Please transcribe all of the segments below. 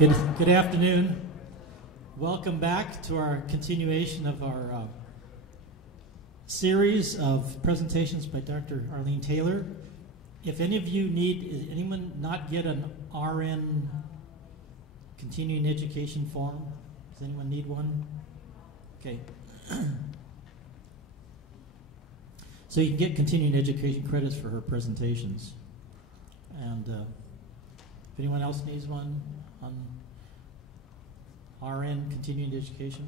Good afternoon. Welcome back to our continuation of our series of presentations by Dr. Arlene Taylor. If any of you need, anyone not get an RN continuing education form? Does anyone need one? Okay. So you can get continuing education credits for her presentations. And if anyone else needs one on RN continuing education.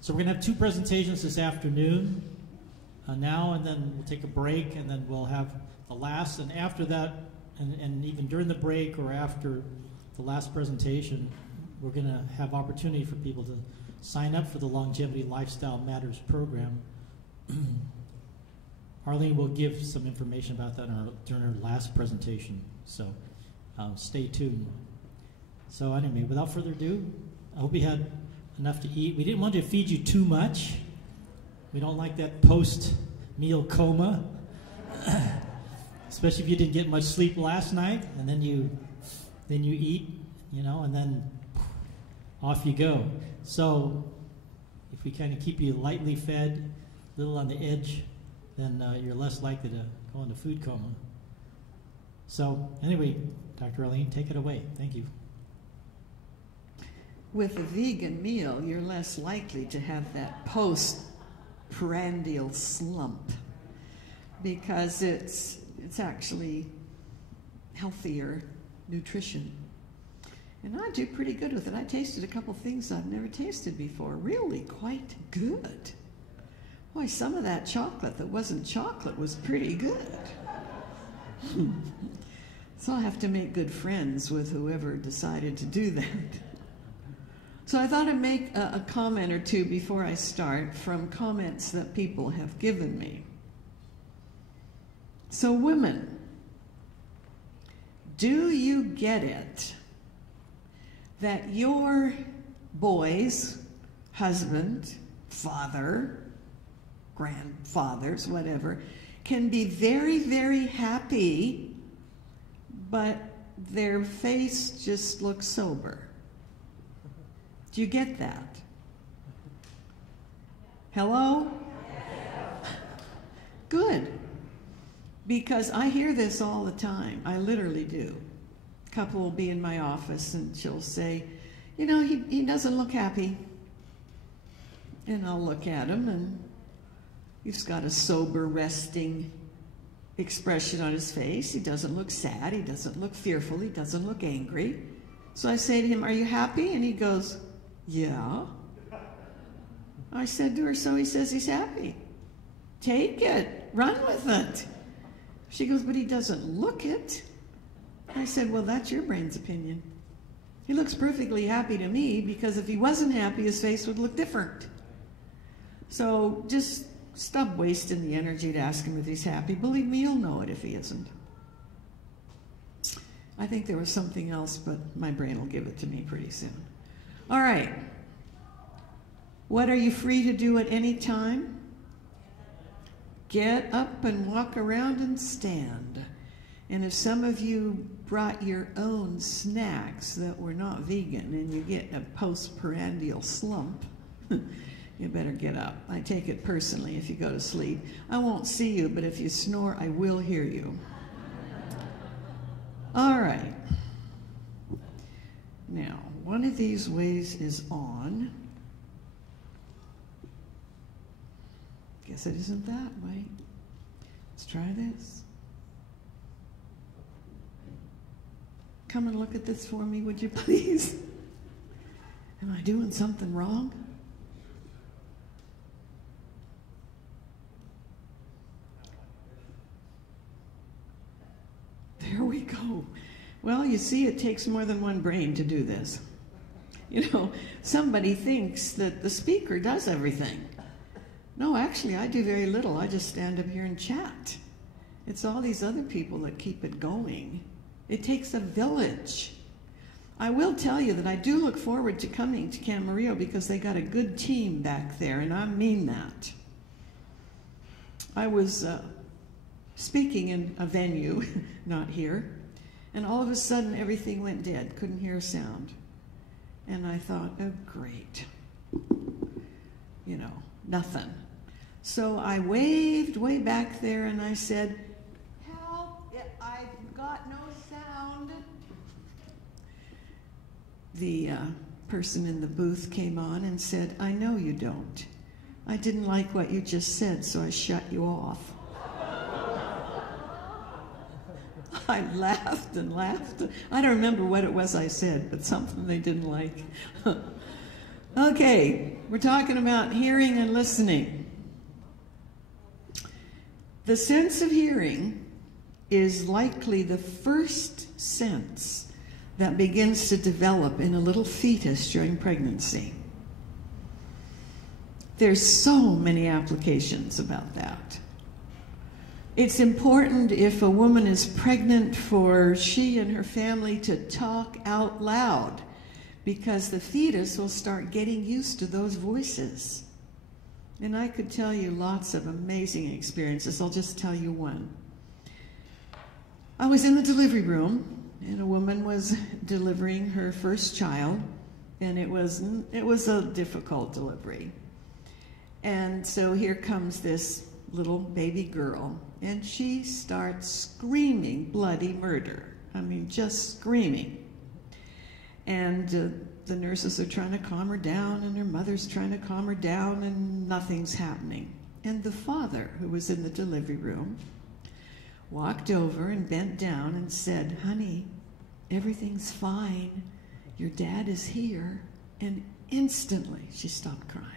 So we're going to have two presentations this afternoon, now, and then we'll take a break, and then we'll have the last, and after that, and even during the break or after the last presentation, we're going to have opportunity for people to sign up for the Longevity Lifestyle Matters program. Arlene will give some information about that during her last presentation, so stay tuned. So anyway, without further ado, I hope you had enough to eat. We didn't want to feed you too much. We don't like that post-meal coma, especially if you didn't get much sleep last night, and then you eat, you know, and then off you go. So if we kind of keep you lightly fed, a little on the edge, then you're less likely to go into food coma. So anyway, Dr. Arlene, take it away. Thank you. With a vegan meal, you're less likely to have that post-prandial slump because it's actually healthier nutrition. And I do pretty good with it. I tasted a couple things I've never tasted before. Really quite good. Boy, some of that chocolate that wasn't chocolate was pretty good. So I'll have to make good friends with whoever decided to do that. So I thought I'd make a comment or two before I start from comments that people have given me. So women, do you get it that your boys, husband, father, grandfathers, whatever, can be very, very happy, but their face just looks sober? Do you get that? Hello? Good. Because I hear this all the time. I literally do. A couple will be in my office and she'll say, you know, he doesn't look happy. And I'll look at him and he's got a sober, resting expression on his face. He doesn't look sad. He doesn't look fearful. He doesn't look angry. So I say to him, are you happy? And he goes, yeah. I said to her, so he says he's happy. Take it. Run with it. She goes, but he doesn't look it. I said, well, that's your brain's opinion. He looks perfectly happy to me because if he wasn't happy, his face would look different. So just stop wasting the energy to ask him if he's happy. Believe me, you'll know it if he isn't. I think there was something else, but my brain will give it to me pretty soon. All right. What are you free to do at any time? Get up and walk around and stand. And if some of you brought your own snacks that were not vegan and you get a post-prandial slump, you better get up. I take it personally if you go to sleep. I won't see you, but if you snore, I will hear you. All right. Now, one of these ways is on. Guess it isn't that way. Let's try this. Come and look at this for me, would you please? Am I doing something wrong? There we go. Well, you see, it takes more than one brain to do this. You know, somebody thinks that the speaker does everything. No, actually, I do very little. I just stand up here and chat. It's all these other people that keep it going. It takes a village. I will tell you that I do look forward to coming to Camarillo because they got a good team back there, and I mean that. I was speaking in a venue, not here, And all of a sudden, everything went dead. Couldn't hear a sound. And I thought, oh, great. You know, nothing. So I waved way back there and I said, help, I've got no sound. The person in the booth came on and said, I know you don't. I didn't like what you just said, so I shut you off. I laughed and laughed. I don't remember what it was I said, but something they didn't like. Okay, we're talking about hearing and listening. The sense of hearing is likely the first sense that begins to develop in a little fetus during pregnancy. There's so many applications about that. It's important if a woman is pregnant for she and her family to talk out loud, because the fetus will start getting used to those voices. And I could tell you lots of amazing experiences. I'll just tell you one. I was in the delivery room, and a woman was delivering her first child, and it was a difficult delivery. And so here comes this little baby girl, and she starts screaming bloody murder. I mean, just screaming. And the nurses are trying to calm her down, and her mother's trying to calm her down, and nothing's happening. And the father, who was in the delivery room, walked over and bent down and said, honey, everything's fine. Your dad is here. And instantly she stopped crying.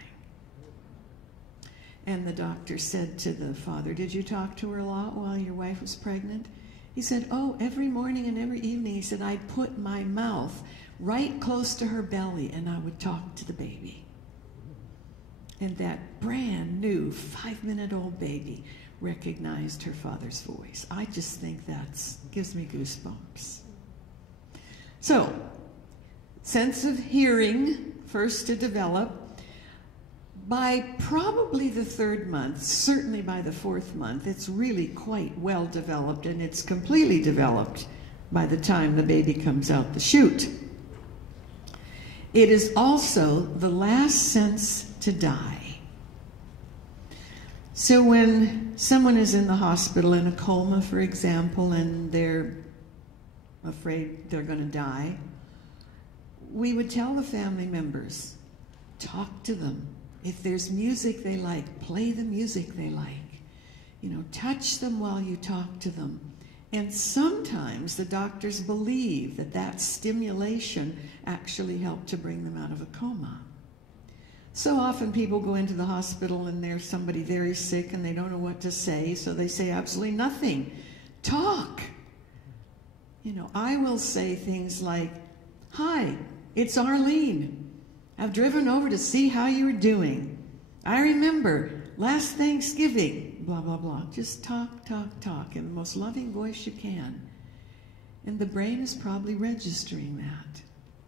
And the doctor said to the father, did you talk to her a lot while your wife was pregnant? He said, oh, every morning and every evening. He said, I'd put my mouth right close to her belly and I would talk to the baby. And that brand new 5-minute-old baby recognized her father's voice. I just think that gives me goosebumps. So, sense of hearing, first to develop. By probably the 3rd month, certainly by the 4th month, it's really quite well developed, and it's completely developed by the time the baby comes out the chute. It is also the last sense to die. So when someone is in the hospital in a coma, for example, and they're afraid they're going to die, we would tell the family members, talk to them. If there's music they like, play the music they like. You know, touch them while you talk to them. And sometimes the doctors believe that that stimulation actually helped to bring them out of a coma. So often people go into the hospital and there's somebody very sick and they don't know what to say, so they say absolutely nothing. Talk. You know, I will say things like, hi, it's Arlene. I've driven over to see how you were doing. I remember last Thanksgiving, blah, blah, blah. Just talk, talk, talk in the most loving voice you can. And the brain is probably registering that,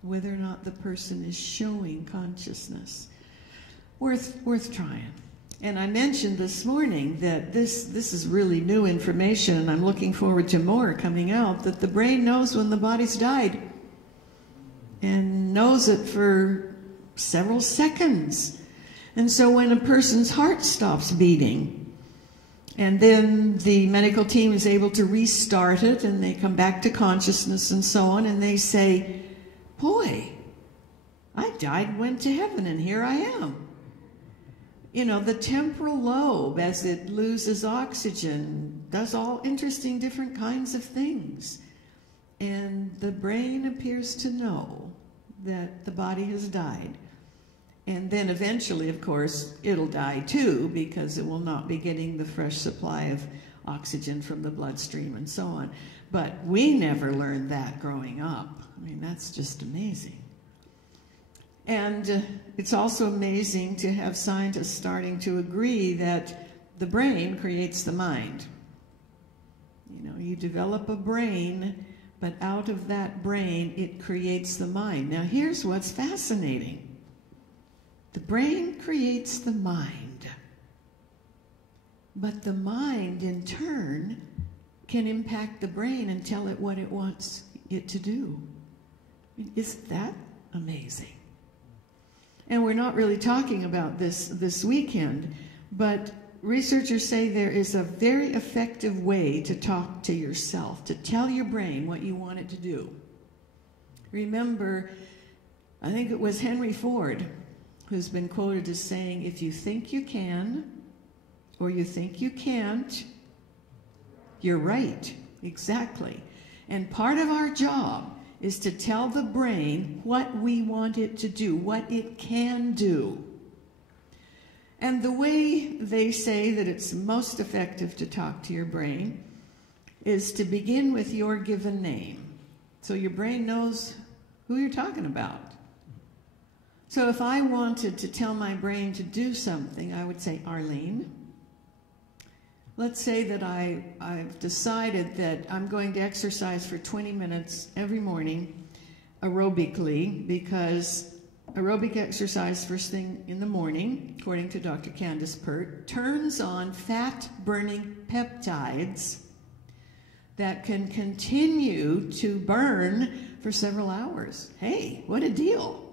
whether or not the person is showing consciousness. Worth trying. And I mentioned this morning that this is really new information, and I'm looking forward to more coming out, that the brain knows when the body's died and knows it for several seconds. And so when a person's heart stops beating, and then the medical team is able to restart it, and they come back to consciousness and so on, and they say, boy, I died and went to heaven, and here I am. You know, the temporal lobe, as it loses oxygen, does all interesting different kinds of things. And the brain appears to know that the body has died. And then eventually, of course, it'll die too, because it will not be getting the fresh supply of oxygen from the bloodstream and so on. But we never learned that growing up. I mean, that's just amazing. And it's also amazing to have scientists starting to agree that the brain creates the mind. You know, you develop a brain, but out of that brain, it creates the mind. Now, here's what's fascinating. The brain creates the mind, but the mind, in turn, can impact the brain and tell it what it wants it to do. Isn't that amazing? And we're not really talking about this weekend, but researchers say there is a very effective way to talk to yourself, to tell your brain what you want it to do. Remember, I think it was Henry Ford who's been quoted as saying, if you think you can or you think you can't, you're right. Exactly. And part of our job is to tell the brain what we want it to do, what it can do. And the way they say that it's most effective to talk to your brain is to begin with your given name. So your brain knows who you're talking about. So if I wanted to tell my brain to do something, I would say, Arlene. Let's say that I've decided that I'm going to exercise for 20 minutes every morning aerobically, because aerobic exercise first thing in the morning, according to Dr. Candace Pert, turns on fat-burning peptides that can continue to burn for several hours. Hey, what a deal.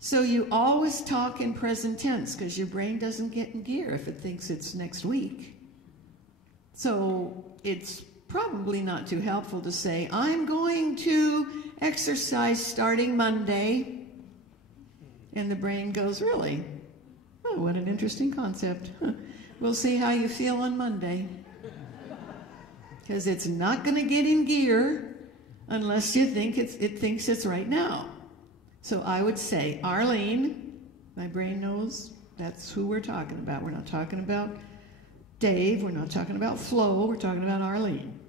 So you always talk in present tense because your brain doesn't get in gear if it thinks it's next week. So it's probably not too helpful to say, I'm going to exercise starting Monday. And the brain goes, really? Oh, what an interesting concept. We'll see how you feel on Monday. Because it's not going to get in gear unless you think it thinks it's right now. So I would say, Arlene, my brain knows that's who we're talking about. We're not talking about Dave. We're not talking about Flo. We're talking about Arlene.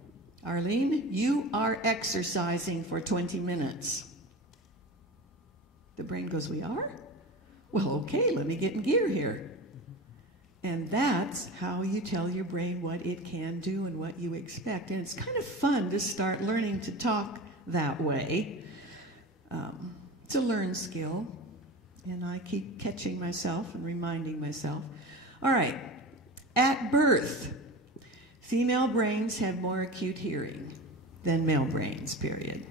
Arlene, you are exercising for 20 minutes. The brain goes, we are? Well, okay, let me get in gear here. And that's how you tell your brain what it can do and what you expect. And it's kind of fun to start learning to talk that way. It's a learned skill, and I keep catching myself and reminding myself. All right, at birth, female brains have more acute hearing than male brains, period.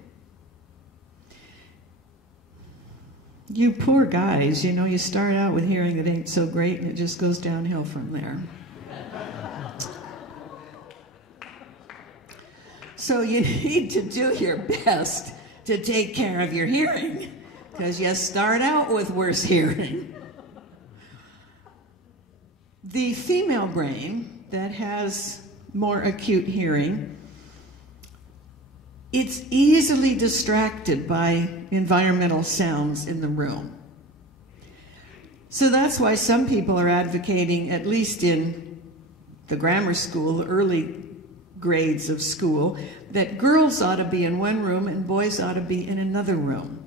You poor guys, you know, you start out with hearing that ain't so great, and it just goes downhill from there. So you need to do your best to take care of your hearing, because you start out with worse hearing. The female brain that has more acute hearing, it's easily distracted by environmental sounds in the room. So that's why some people are advocating, at least in the grammar school, the early grades of school, that girls ought to be in one room and boys ought to be in another room.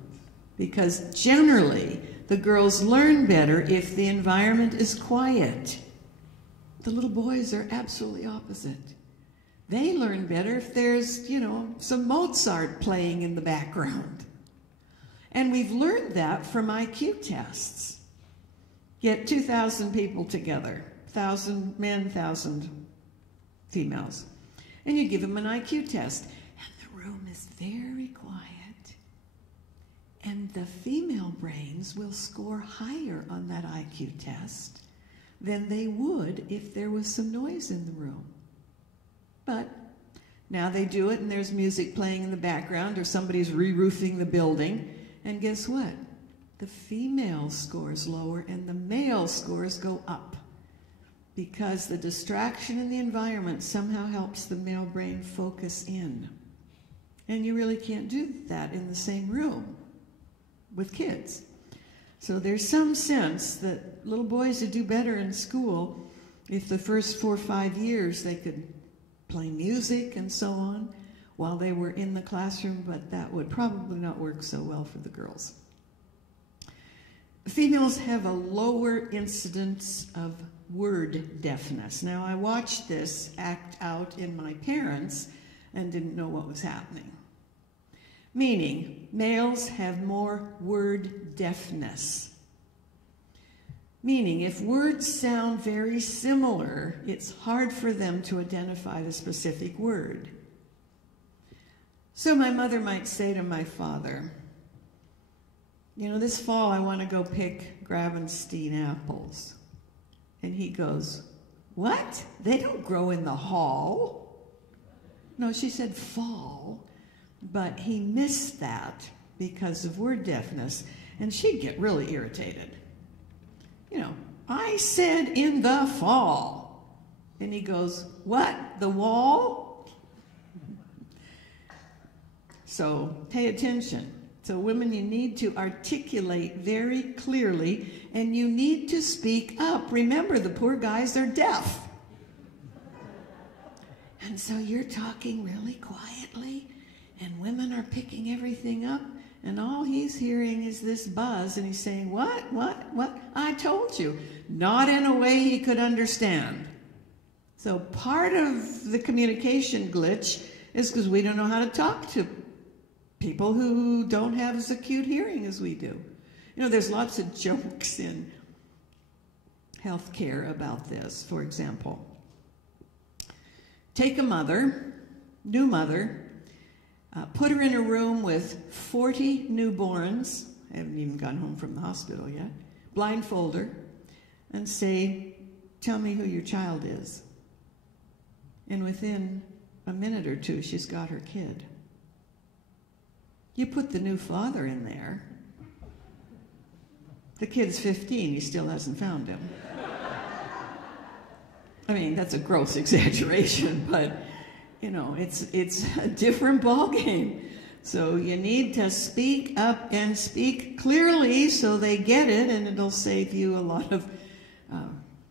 Because generally, the girls learn better if the environment is quiet. The little boys are absolutely opposite. They learn better if there's, you know, some Mozart playing in the background. And we've learned that from IQ tests. Get 2,000 people together, 1,000 men, 1,000 females. And you give them an IQ test. And the room is very quiet. And the female brains will score higher on that IQ test than they would if there was some noise in the room. But now they do it and there's music playing in the background or somebody's re-roofing the building. And guess what? The female scores lower and the male scores go up, because the distraction in the environment somehow helps the male brain focus in. And you really can't do that in the same room with kids. So there's some sense that little boys would do better in school if the first 4 or 5 years they could play music and so on while they were in the classroom, but that would probably not work so well for the girls. Females have a lower incidence of word deafness. Now, I watched this act out in my parents and didn't know what was happening. Meaning, males have more word deafness. Meaning, if words sound very similar, it's hard for them to identify the specific word. So my mother might say to my father, you know, this fall I want to go pick Gravenstein apples. And he goes, what? They don't grow in the hall. No, she said fall, but he missed that because of word deafness, and she'd get really irritated. You know, I said in the fall. And he goes, what? The wall? So pay attention. So women, you need to articulate very clearly, and you need to speak up. Remember, the poor guys are deaf. And so you're talking really quietly, and women are picking everything up, and all he's hearing is this buzz, and he's saying, what? I told you. Not in a way he could understand. So part of the communication glitch is because we don't know how to talk to people who don't have as acute hearing as we do. You know, there's lots of jokes in healthcare about this. For example, take a mother, new mother, put her in a room with 40 newborns, I haven't even gone home from the hospital yet, blindfold her, and say, tell me who your child is. And within a minute or two, she's got her kid. You put the new father in there, the kid's 15, he still hasn't found him. I mean, that's a gross exaggeration, but you know, it's a different ballgame. So you need to speak up and speak clearly so they get it, and it'll save you a lot of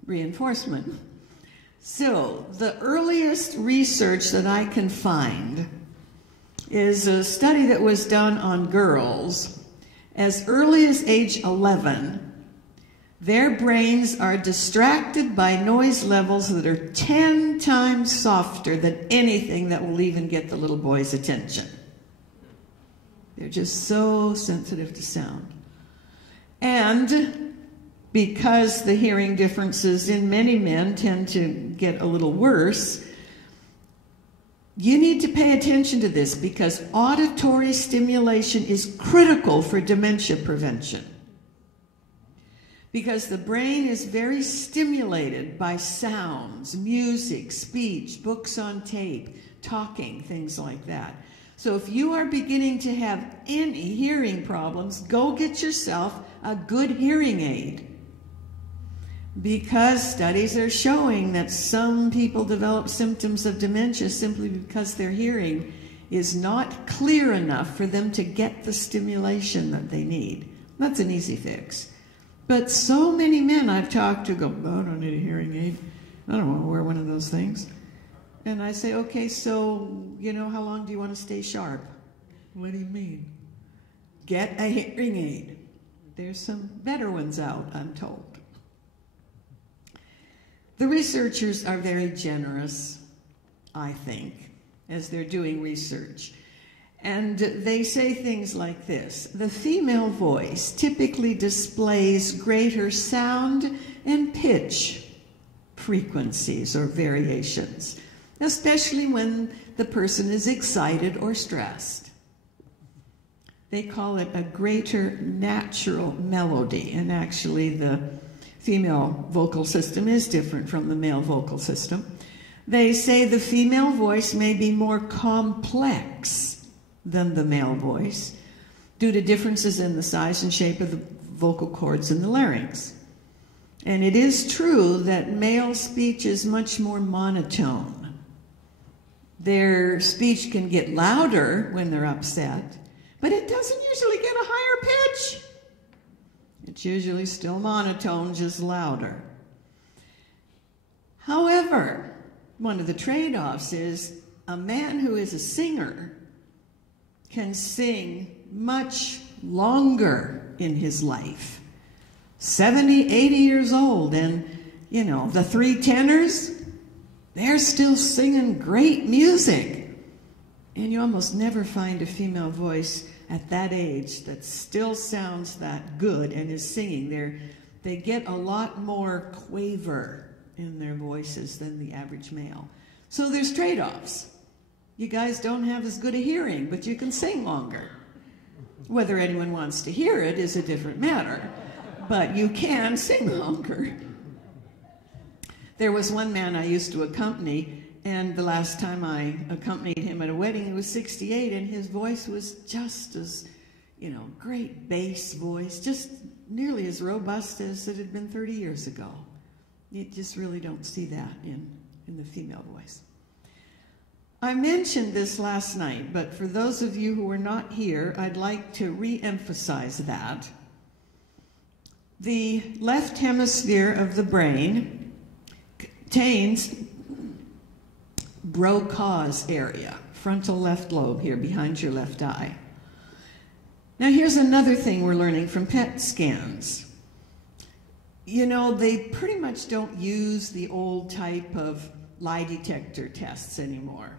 reinforcement. So the earliest research that I can find is a study that was done on girls. As early as age 11, their brains are distracted by noise levels that are 10 times softer than anything that will even get the little boy's attention. They're just so sensitive to sound. And because the hearing differences in many men tend to get a little worse, you need to pay attention to this because auditory stimulation is critical for dementia prevention. Because the brain is very stimulated by sounds, music, speech, books on tape, talking, things like that. So if you are beginning to have any hearing problems, go get yourself a good hearing aid. Because studies are showing that some people develop symptoms of dementia simply because their hearing is not clear enough for them to get the stimulation that they need. That's an easy fix. But so many men I've talked to go, oh, I don't need a hearing aid. I don't want to wear one of those things. And I say, okay, so, you know, how long do you want to stay sharp? What do you mean? Get a hearing aid. There's some better ones out, I'm told. The researchers are very generous, I think, as they're doing research. And they say things like this: the female voice typically displays greater sound and pitch frequencies or variations, especially when the person is excited or stressed. They call it a greater natural melody, and actually the female vocal system is different from the male vocal system. They say the female voice may be more complex than the male voice due to differences in the size and shape of the vocal cords in the larynx. And it is true that male speech is much more monotone. Their speech can get louder when they're upset, but it doesn't usually get a higher pitch. It's usually still monotone, just louder. However, one of the trade-offs is a man who is a singer can sing much longer in his life. 70, 80 years old, and, you know, the three tenors, they're still singing great music. And you almost never find a female voice at that age that still sounds that good and is singing. They get a lot more quaver in their voices than the average male. So there's trade-offs. You guys don't have as good a hearing, but you can sing longer. Whether anyone wants to hear it is a different matter, but you can sing longer. There was one man I used to accompany, and the last time I accompanied him at a wedding, he was 68, and his voice was just as, you know, great bass voice, just nearly as robust as it had been 30 years ago. You just really don't see that in the female voice. I mentioned this last night, but for those of you who were not here, I'd like to re-emphasize that. The left hemisphere of the brain contains Broca's area, frontal left lobe here behind your left eye. Now here's another thing we're learning from PET scans. You know, they pretty much don't use the old type of lie detector tests anymore,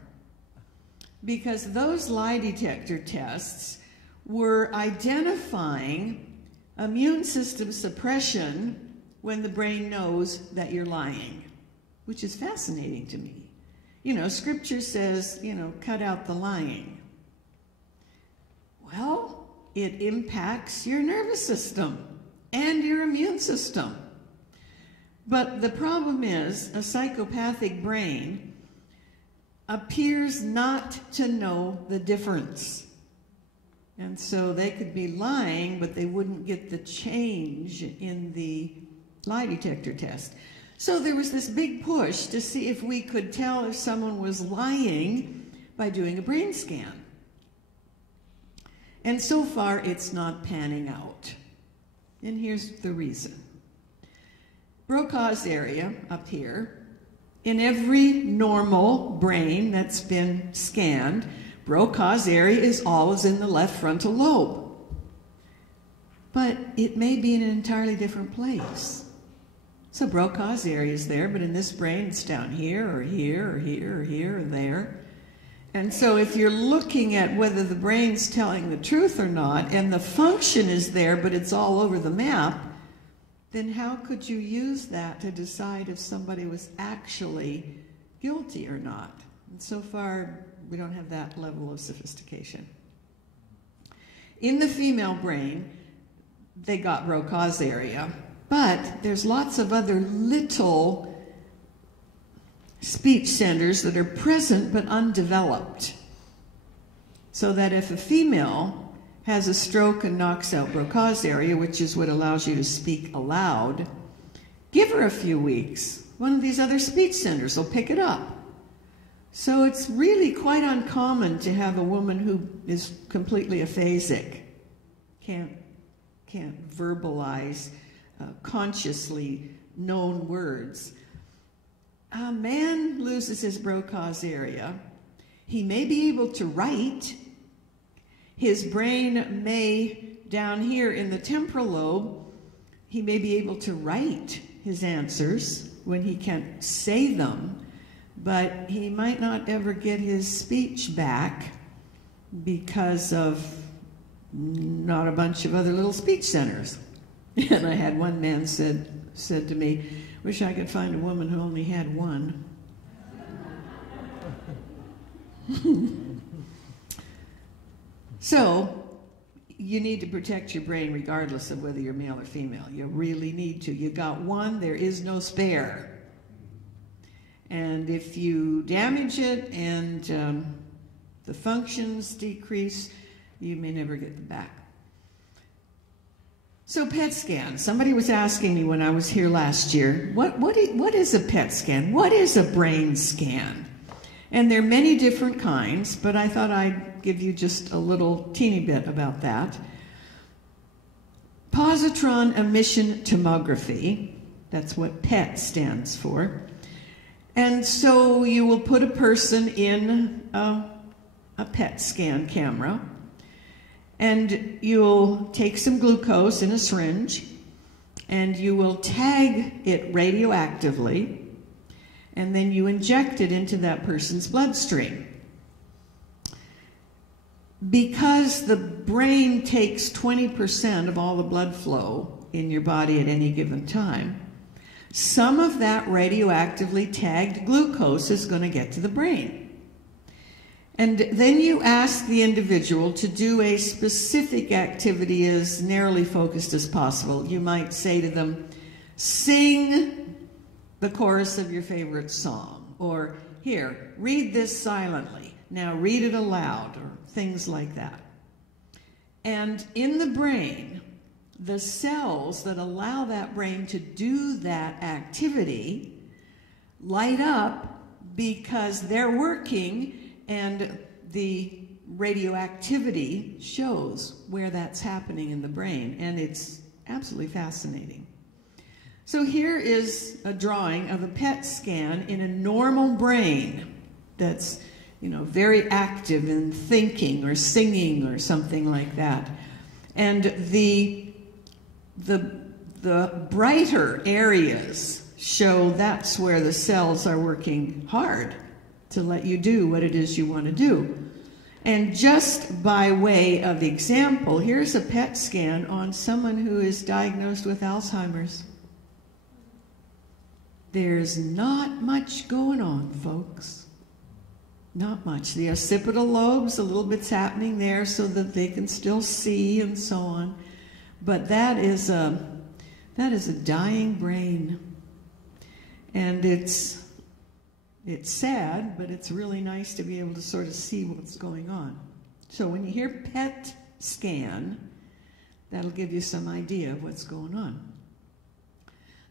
because those lie detector tests were identifying immune system suppression when the brain knows that you're lying, which is fascinating to me. You know, scripture says, you know, cut out the lying. Well, it impacts your nervous system and your immune system. But the problem is, a psychopathic brain appears not to know the difference. And so they could be lying, but they wouldn't get the change in the lie detector test. So there was this big push to see if we could tell if someone was lying by doing a brain scan. And so far, it's not panning out. And here's the reason. Broca's area up here, in every normal brain that's been scanned, Broca's area is always in the left frontal lobe. But it may be in an entirely different place. So Broca's area is there, but in this brain it's down here or here or here or here or there. And so if you're looking at whether the brain's telling the truth or not, and the function is there, but it's all over the map, then how could you use that to decide if somebody was actually guilty or not? And so far, we don't have that level of sophistication. In the female brain, they got Broca's area, but there's lots of other little speech centers that are present but undeveloped. So that if a female has a stroke and knocks out Broca's area, which is what allows you to speak aloud, give her a few weeks. One of these other speech centers will pick it up. So it's really quite uncommon to have a woman who is completely aphasic, can't verbalize consciously known words. A man loses his Broca's area. He may be able to write. His brain may, down here in the temporal lobe, he may be able to write his answers when he can't say them, but he might not ever get his speech back because of not a bunch of other little speech centers. And I had one man said to me, "Wish I could find a woman who only had one." So, you need to protect your brain regardless of whether you're male or female. You really need to. You got one, there is no spare. And if you damage it and the functions decrease, you may never get them back. So PET scan. Somebody was asking me when I was here last year, what is a PET scan? What is a brain scan? And there are many different kinds, but I thought I'd give you just a little teeny bit about that. Positron emission tomography, that's what PET stands for. And so you will put a person in a PET scan camera, and you'll take some glucose in a syringe, and you will tag it radioactively, and then you inject it into that person's bloodstream. Because the brain takes 20% of all the blood flow, in your body at any given time, some of that radioactively tagged glucose is going to get to the brain. And then you ask the individual to do a specific activity as narrowly focused as possible. You might say to them, sing the chorus of your favorite song, or here, read this silently. Now read it aloud, or things like that. And in the brain, the cells that allow that brain to do that activity light up because they're working, and the radioactivity shows where that's happening in the brain, and it's absolutely fascinating. So here is a drawing of a PET scan in a normal brain that's, you know, very active in thinking or singing or something like that. And the brighter areas show that's where the cells are working hard to let you do what it is you want to do. And just by way of example, here's a PET scan on someone who is diagnosed with Alzheimer's. There's not much going on, folks. Not much. The occipital lobes, a little bit's happening there so that they can still see and so on. But that is a dying brain. And it's sad, but it's really nice to be able to sort of see what's going on. So when you hear PET scan, that'll give you some idea of what's going on.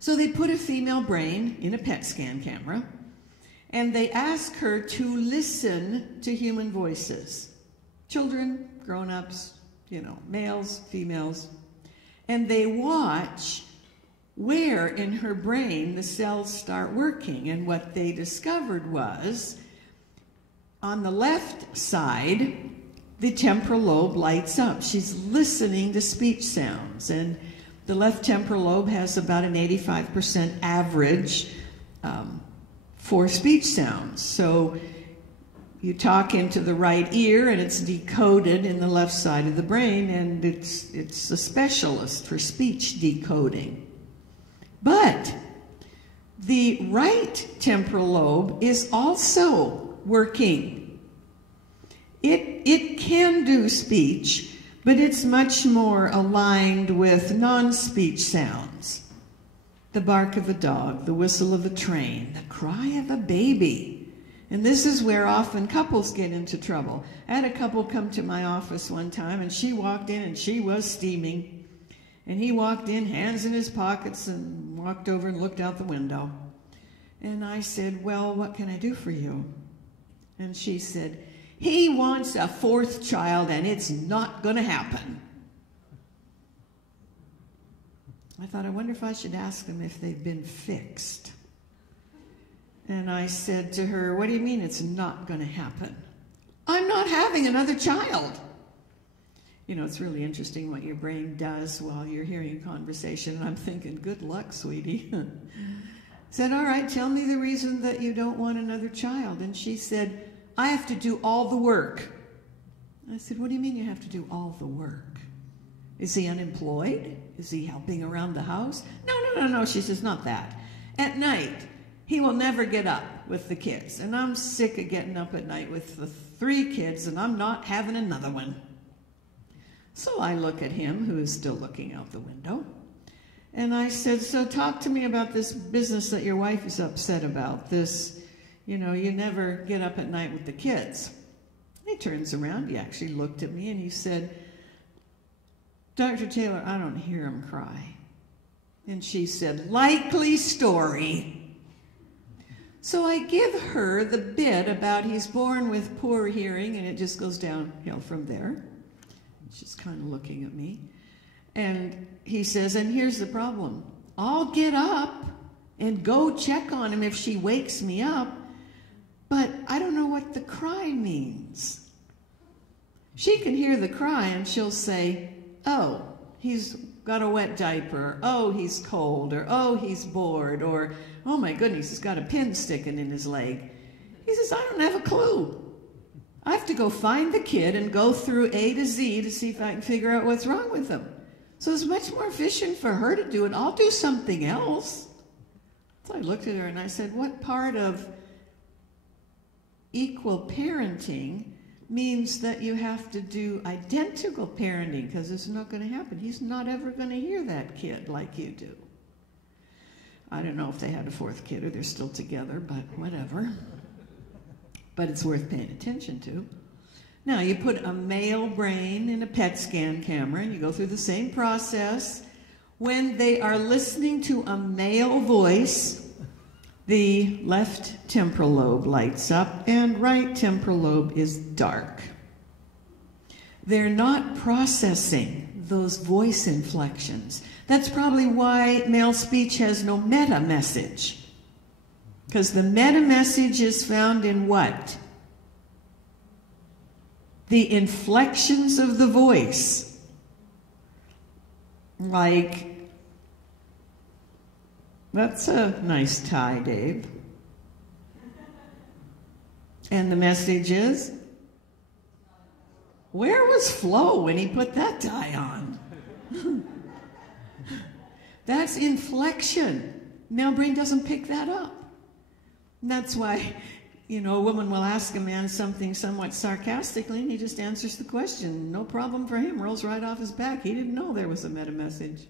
So they put a female brain in a PET scan camera, and they ask her to listen to human voices. Children, grown-ups, you know, males, females. And they watch where in her brain the cells start working. And what they discovered was, on the left side, the temporal lobe lights up. She's listening to speech sounds. And the left temporal lobe has about an 85% average for speech sounds. So you talk into the right ear and it's decoded in the left side of the brain, and it's a specialist for speech decoding. But the right temporal lobe is also working. It can do speech, but it's much more aligned with non-speech sounds. The bark of a dog, the whistle of a train, the cry of a baby. And this is where often couples get into trouble. I had a couple come to my office one time, and she walked in and she was steaming. And he walked in, hands in his pockets, and walked over and looked out the window. And I said, well, what can I do for you? And she said, he wants a fourth child, and it's not going to happen. I thought, I wonder if I should ask them if they've been fixed. And I said to her, what do you mean it's not going to happen? I'm not having another child. You know, it's really interesting what your brain does while you're hearing a conversation. And I'm thinking, good luck, sweetie. Said, all right, tell me the reason that you don't want another child. And she said, I have to do all the work. I said, what do you mean you have to do all the work? Is he unemployed? Is he helping around the house? No, she says, not that. At night, he will never get up with the kids. And I'm sick of getting up at night with the 3 kids, and I'm not having another one. So I look at him, who is still looking out the window, and I said, so talk to me about this business that your wife is upset about. This, you know, you never get up at night with the kids. He turns around, he actually looked at me, and he said, Dr. Taylor, I don't hear him cry. And she said, likely story. So I give her the bit about he's born with poor hearing, and it just goes downhill from there. She's kind of looking at me. And he says, and here's the problem. I'll get up and go check on him if she wakes me up, but I don't know what the cry means. She can hear the cry and she'll say, oh, he's got a wet diaper, oh, he's cold, or oh, he's bored, or oh my goodness, he's got a pin sticking in his leg. He says, I don't have a clue. I have to go find the kid and go through A to Z to see if I can figure out what's wrong with him. So it's much more efficient for her to do it. I'll do something else. So I looked at her and I said, what part of equal parenting means that you have to do identical parenting? Because it's not going to happen. He's not ever going to hear that kid like you do. I don't know if they had a fourth kid or they're still together, but whatever. But it's worth paying attention to. Now, you put a male brain in a PET scan camera, and you go through the same process. When they are listening to a male voice, the left temporal lobe lights up, and right temporal lobe is dark. They're not processing those voice inflections. That's probably why male speech has no meta message. Because the meta message is found in what? The inflections of the voice. Like, that's a nice tie, Dave. And the message is, where was Flo when he put that tie on? That's inflection. Male brain doesn't pick that up. And that's why, you know, a woman will ask a man something somewhat sarcastically, and he just answers the question. No problem for him. Rolls right off his back. He didn't know there was a meta message.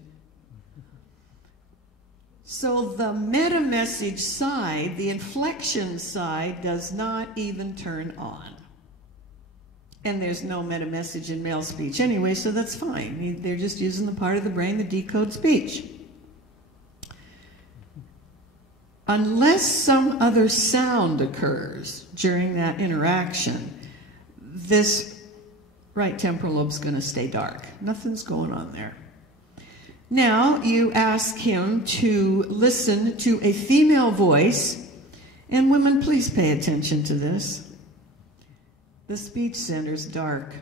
So the meta message side, the inflection side, does not even turn on. And there's no meta message in male speech anyway, so that's fine. They're just using the part of the brain that decodes speech. Unless some other sound occurs during that interaction, this right temporal lobe is going to stay dark. Nothing's going on there. Now you ask him to listen to a female voice, and women, please pay attention to this. The speech center's dark.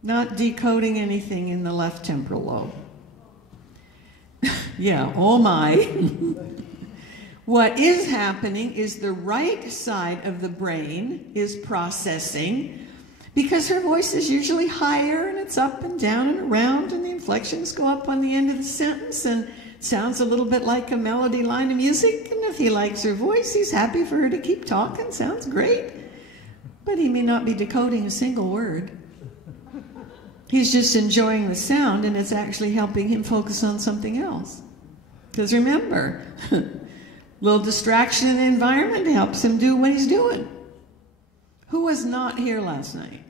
Not decoding anything in the left temporal lobe. Yeah, oh my. What is happening is the right side of the brain is processing, because her voice is usually higher and it's up and down and around, and the inflections go up on the end of the sentence and it sounds a little bit like a melody line of music. And if he likes her voice, he's happy for her to keep talking. Sounds great. But he may not be decoding a single word. He's just enjoying the sound, and it's actually helping him focus on something else. Because remember, little distraction in the environment helps him do what he's doing. Who was not here last night?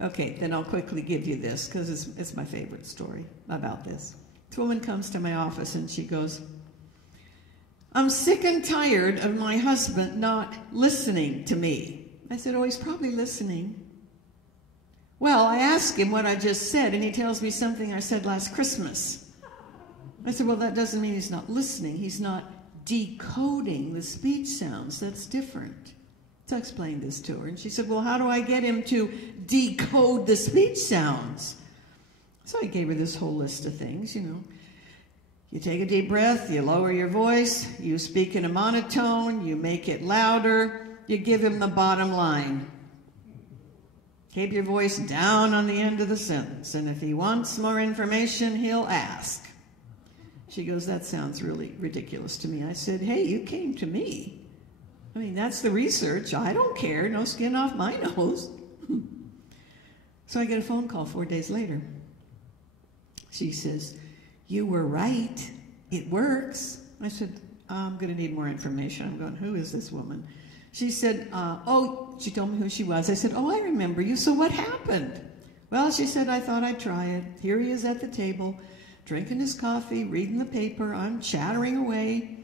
Okay, then I'll quickly give you this, because it's my favorite story about this. This woman comes to my office and she goes, I'm sick and tired of my husband not listening to me. I said, oh, he's probably listening. Well, I asked him what I just said, and he tells me something I said last Christmas. I said, well, that doesn't mean he's not listening. He's not decoding the speech sounds. That's different. So I explained this to her, and she said, well, how do I get him to decode the speech sounds? So I gave her this whole list of things, you know. You take a deep breath, you lower your voice, you speak in a monotone, you make it louder, you give him the bottom line. Keep your voice down on the end of the sentence, and if he wants more information, he'll ask. She goes, that sounds really ridiculous to me. I said, hey, you came to me. I mean, that's the research. I don't care. No skin off my nose. So I get a phone call 4 days later. She says, you were right. It works. I said, I'm going to need more information. I'm going, who is this woman? She said, she told me who she was. I said, oh, I remember you. So what happened? Well, she said, I thought I'd try it. Here he is at the table, drinking his coffee, reading the paper. I'm chattering away.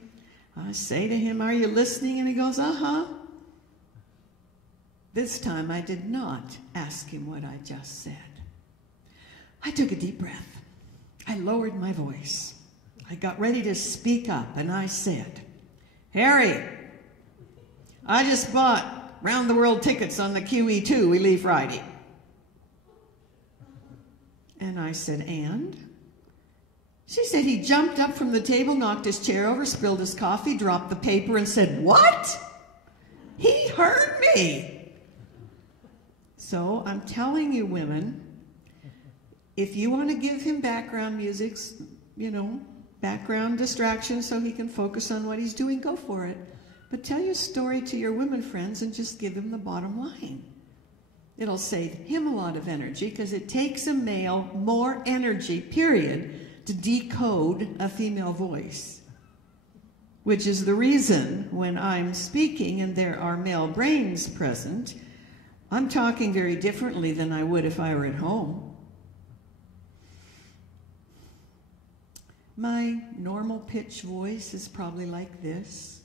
I say to him, are you listening? And he goes, uh-huh. This time I did not ask him what I just said. I took a deep breath. I lowered my voice. I got ready to speak up, and I said, Harry, I just bought round-the-world tickets on the QE2. We leave Friday. And I said, and? She said he jumped up from the table, knocked his chair over, spilled his coffee, dropped the paper, and said, what? He heard me. So I'm telling you, women, If you want to give him background music, you know, background distraction so he can focus on what he's doing, go for it. But tell your story to your women friends and just give him the bottom line. It'll save him a lot of energy because it takes a male more energy, period, to decode a female voice. Which is the reason when I'm speaking and there are male brains present, I'm talking very differently than I would if I were at home. My normal pitch voice is probably like this.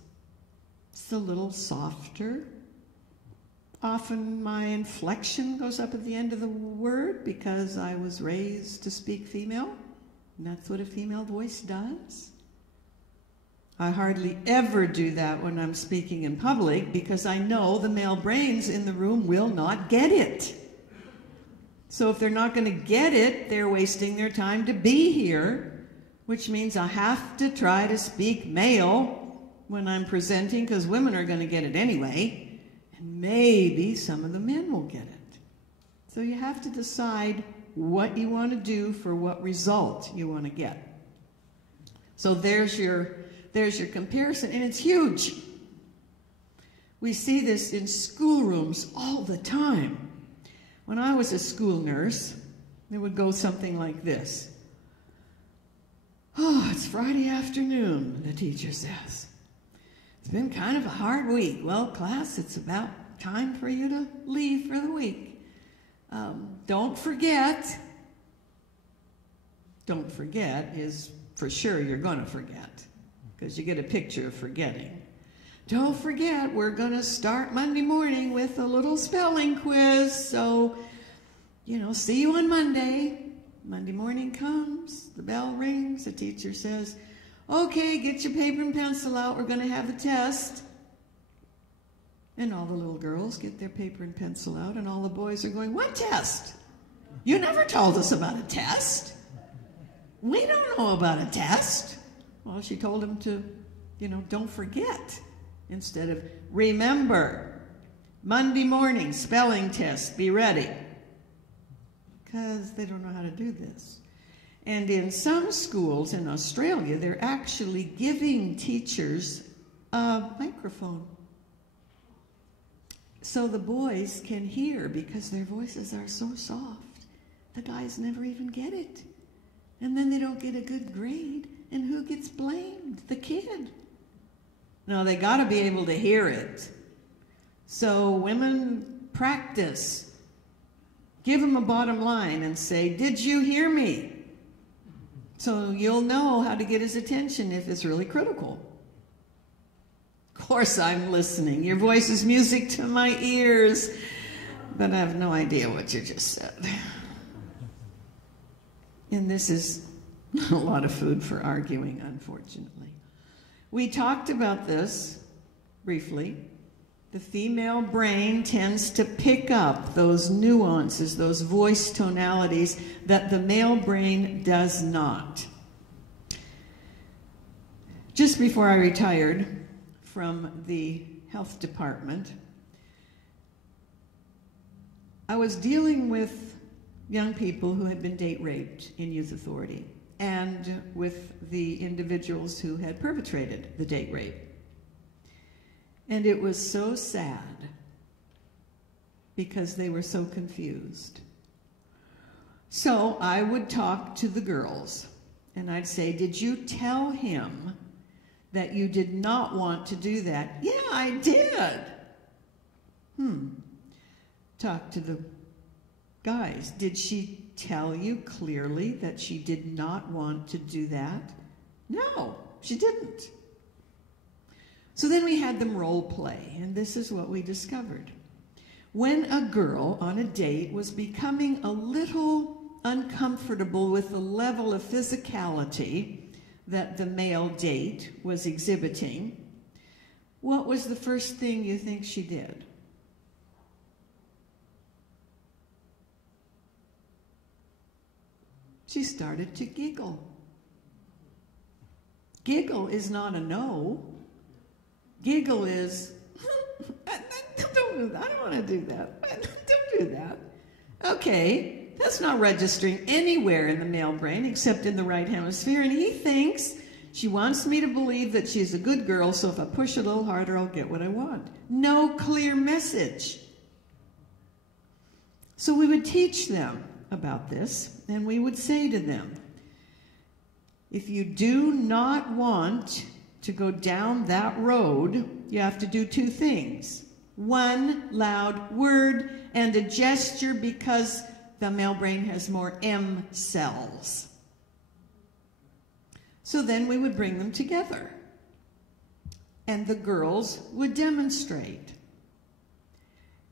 It's a little softer. Often my inflection goes up at the end of the word because I was raised to speak female, and that's what a female voice does. I hardly ever do that when I'm speaking in public because I know the male brains in the room will not get it. So if they're not going to get it, they're wasting their time to be here, which means I have to try to speak male when I'm presenting because women are going to get it anyway. And maybe some of the men will get it. So you have to decide what you want to do for what result you want to get. So there's your comparison, and it's huge. We see this in schoolrooms all the time. When I was a school nurse, it would go something like this. Oh, it's Friday afternoon, the teacher says. It's been kind of a hard week. Well, class, it's about time for you to leave for the week. Don't forget. Don't forget is for sure you're going to forget because you get a picture of forgetting. Don't forget, we're going to start Monday morning with a little spelling quiz. So, you know, see you on Monday. Monday morning comes, the bell rings, the teacher says, okay, get your paper and pencil out. We're going to have the test. And all the little girls get their paper and pencil out, and all the boys are going, what test? You never told us about a test. We don't know about a test. Well, she told them to, you know, don't forget instead of remember. Monday morning, spelling test, be ready. Because they don't know how to do this. And in some schools in Australia, they're actually giving teachers a microphone. So the boys can hear because their voices are so soft. The guys never even get it. And then they don't get a good grade. And who gets blamed? The kid. No, they got to be able to hear it. So women practice. Give them a bottom line and say, did you hear me? So you'll know how to get his attention if it's really critical. Of course I'm listening. Your voice is music to my ears. But I have no idea what you just said. And this is a lot of food for arguing, unfortunately. We talked about this briefly. The female brain tends to pick up those nuances, those voice tonalities that the male brain does not. Just before I retired from the health department, I was dealing with young people who had been date raped in youth authority and with the individuals who had perpetrated the date rape. And it was so sad because they were so confused. So I would talk to the girls and I'd say, did you tell him that you did not want to do that? Yeah, I did. Talk to the guys. Did she tell you clearly that she did not want to do that? No, she didn't. So then we had them role play, and this is what we discovered. When a girl on a date was becoming a little uncomfortable with the level of physicality that the male date was exhibiting, what was the first thing you think she did? She started to giggle. Giggle is not a no. Giggle is, don't do that. I don't want to do that. Don't do that. Okay, That's not registering anywhere in the male brain except in the right hemisphere. And he thinks she wants me to believe that she's a good girl, so if I push a little harder, I'll get what I want. No clear message. So we would teach them about this, and we would say to them, if you do not want to go down that road, you have to do two things. One loud word and a gesture, because the male brain has more M cells. So then we would bring them together, and the girls would demonstrate.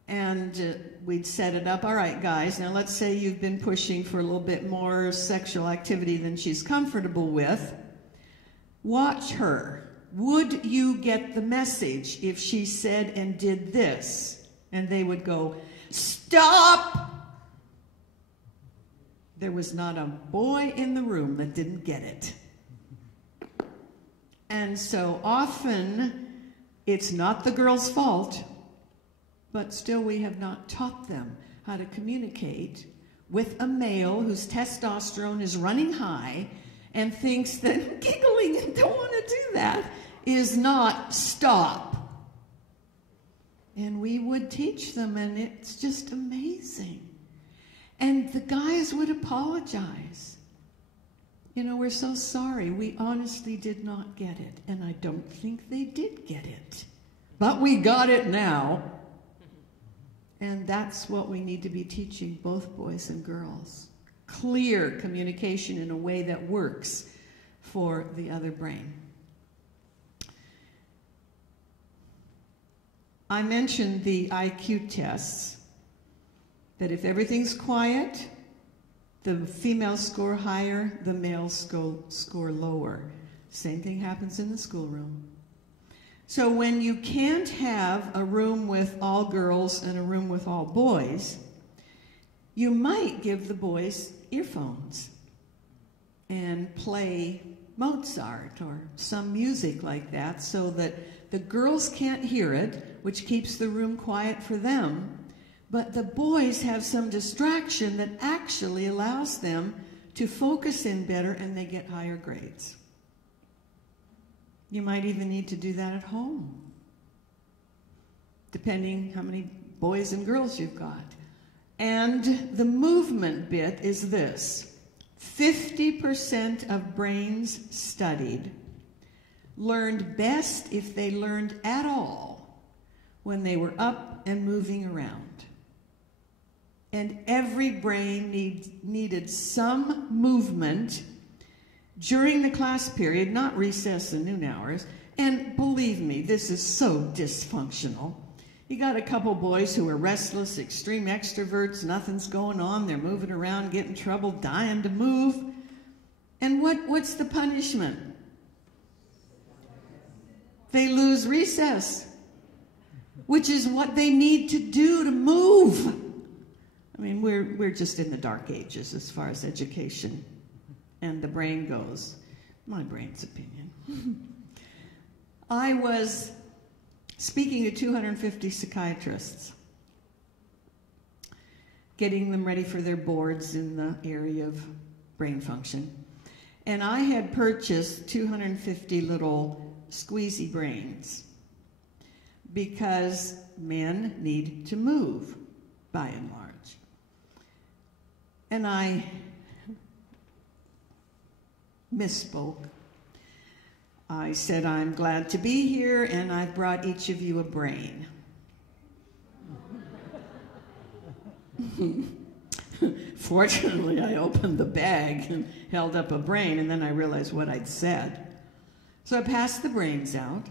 And we'd set it up. All right, guys, now let's say you've been pushing for a little bit more sexual activity than she's comfortable with. Watch her. Would you get the message if she said and did this? And they would go, stop! There was not a boy in the room that didn't get it. And so often, it's not the girl's fault, but still we have not taught them how to communicate with a male whose testosterone is running high and thinks that giggling and don't want to do that is not stop. And we would teach them, and it's just amazing. And the guys would apologize. You know, we're so sorry. We honestly did not get it. And I don't think they did get it. But we got it now. And that's what we need to be teaching both boys and girls. Clear communication in a way that works for the other brain. I mentioned the IQ tests, that if everything's quiet, the females score higher, the males score lower. Same thing happens in the schoolroom. So when you can't have a room with all girls and a room with all boys, you might give the boys earphones and play Mozart or some music like that so that the girls can't hear it, which keeps the room quiet for them, but the boys have some distraction that actually allows them to focus in better, and they get higher grades. You might even need to do that at home, depending how many boys and girls you've got. And the movement bit is this. 50% of brains studied learned best, if they learned at all, when they were up and moving around. And every brain needed some movement during the class period, not recess and noon hours. And believe me, this is so dysfunctional. You got a couple boys who are restless, extreme extroverts, nothing's going on, they're moving around, getting in trouble, dying to move. And what's the punishment? They lose recess, which is what they need to do to move. I mean, we're just in the dark ages as far as education and the brain goes. My brain's opinion. I was speaking to 250 psychiatrists, getting them ready for their boards in the area of brain function. And I had purchased 250 little squeezy brains because men need to move, by and large. And I misspoke. I said, I'm glad to be here, and I've brought each of you a brain. Fortunately, I opened the bag and held up a brain, and then I realized what I'd said. So I passed the brains out,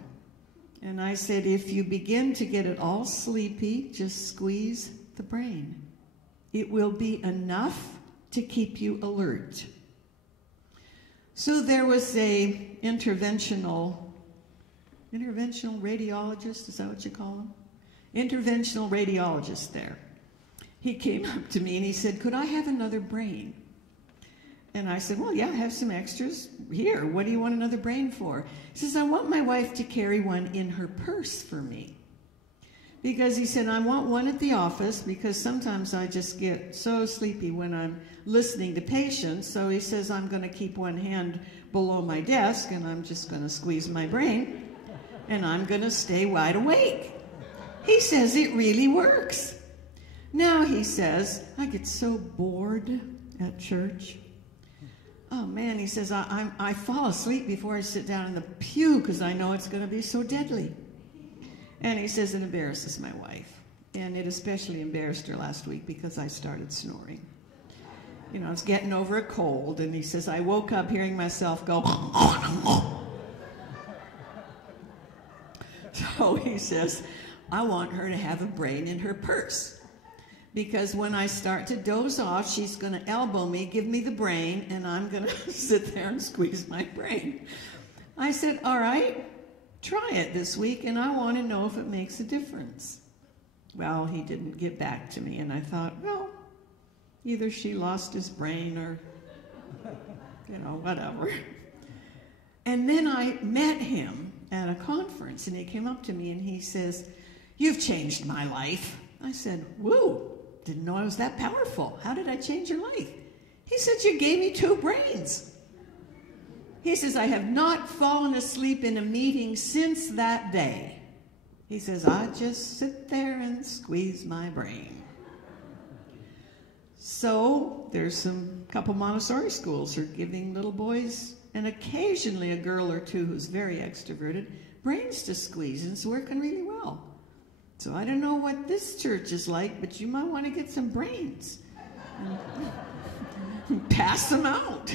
and I said, if you begin to get it all sleepy, just squeeze the brain. It will be enough to keep you alert. So there was a interventional radiologist, is that what you call him? Interventional radiologist there. He came up to me and he said, could I have another brain? And I said, well, yeah, I have some extras here. What do you want another brain for? He says, I want my wife to carry one in her purse for me. Because he said, I want one at the office because sometimes I just get so sleepy when I'm listening to patients. So he says, I'm going to keep one hand below my desk and I'm just going to squeeze my brain and I'm going to stay wide awake. He says it really works. Now he says, I get so bored at church. Oh man, he says, I fall asleep before I sit down in the pew because I know it's going to be so deadly. And he says it embarrasses my wife. And it especially embarrassed her last week because I started snoring. You know, I was getting over a cold, and he says, I woke up hearing myself go. So he says, I want her to have a brain in her purse. Because when I start to doze off, she's going to elbow me, give me the brain, and I'm going to sit there and squeeze my brain. I said, all right. Try it this week, and I want to know if it makes a difference. Well, he didn't get back to me, and I thought, well, either she lost his brain or, you know, whatever. And then I met him at a conference, and he came up to me, and he says, you've changed my life. I said, woo, didn't know I was that powerful. How did I change your life? He said, you gave me 2 brains. He says, I have not fallen asleep in a meeting since that day. He says, I just sit there and squeeze my brain. So there's some couple Montessori schools are giving little boys and occasionally a girl or two who's very extroverted brains to squeeze, and it's working really well. So I don't know what this church is like, but you might want to get some brains and pass them out.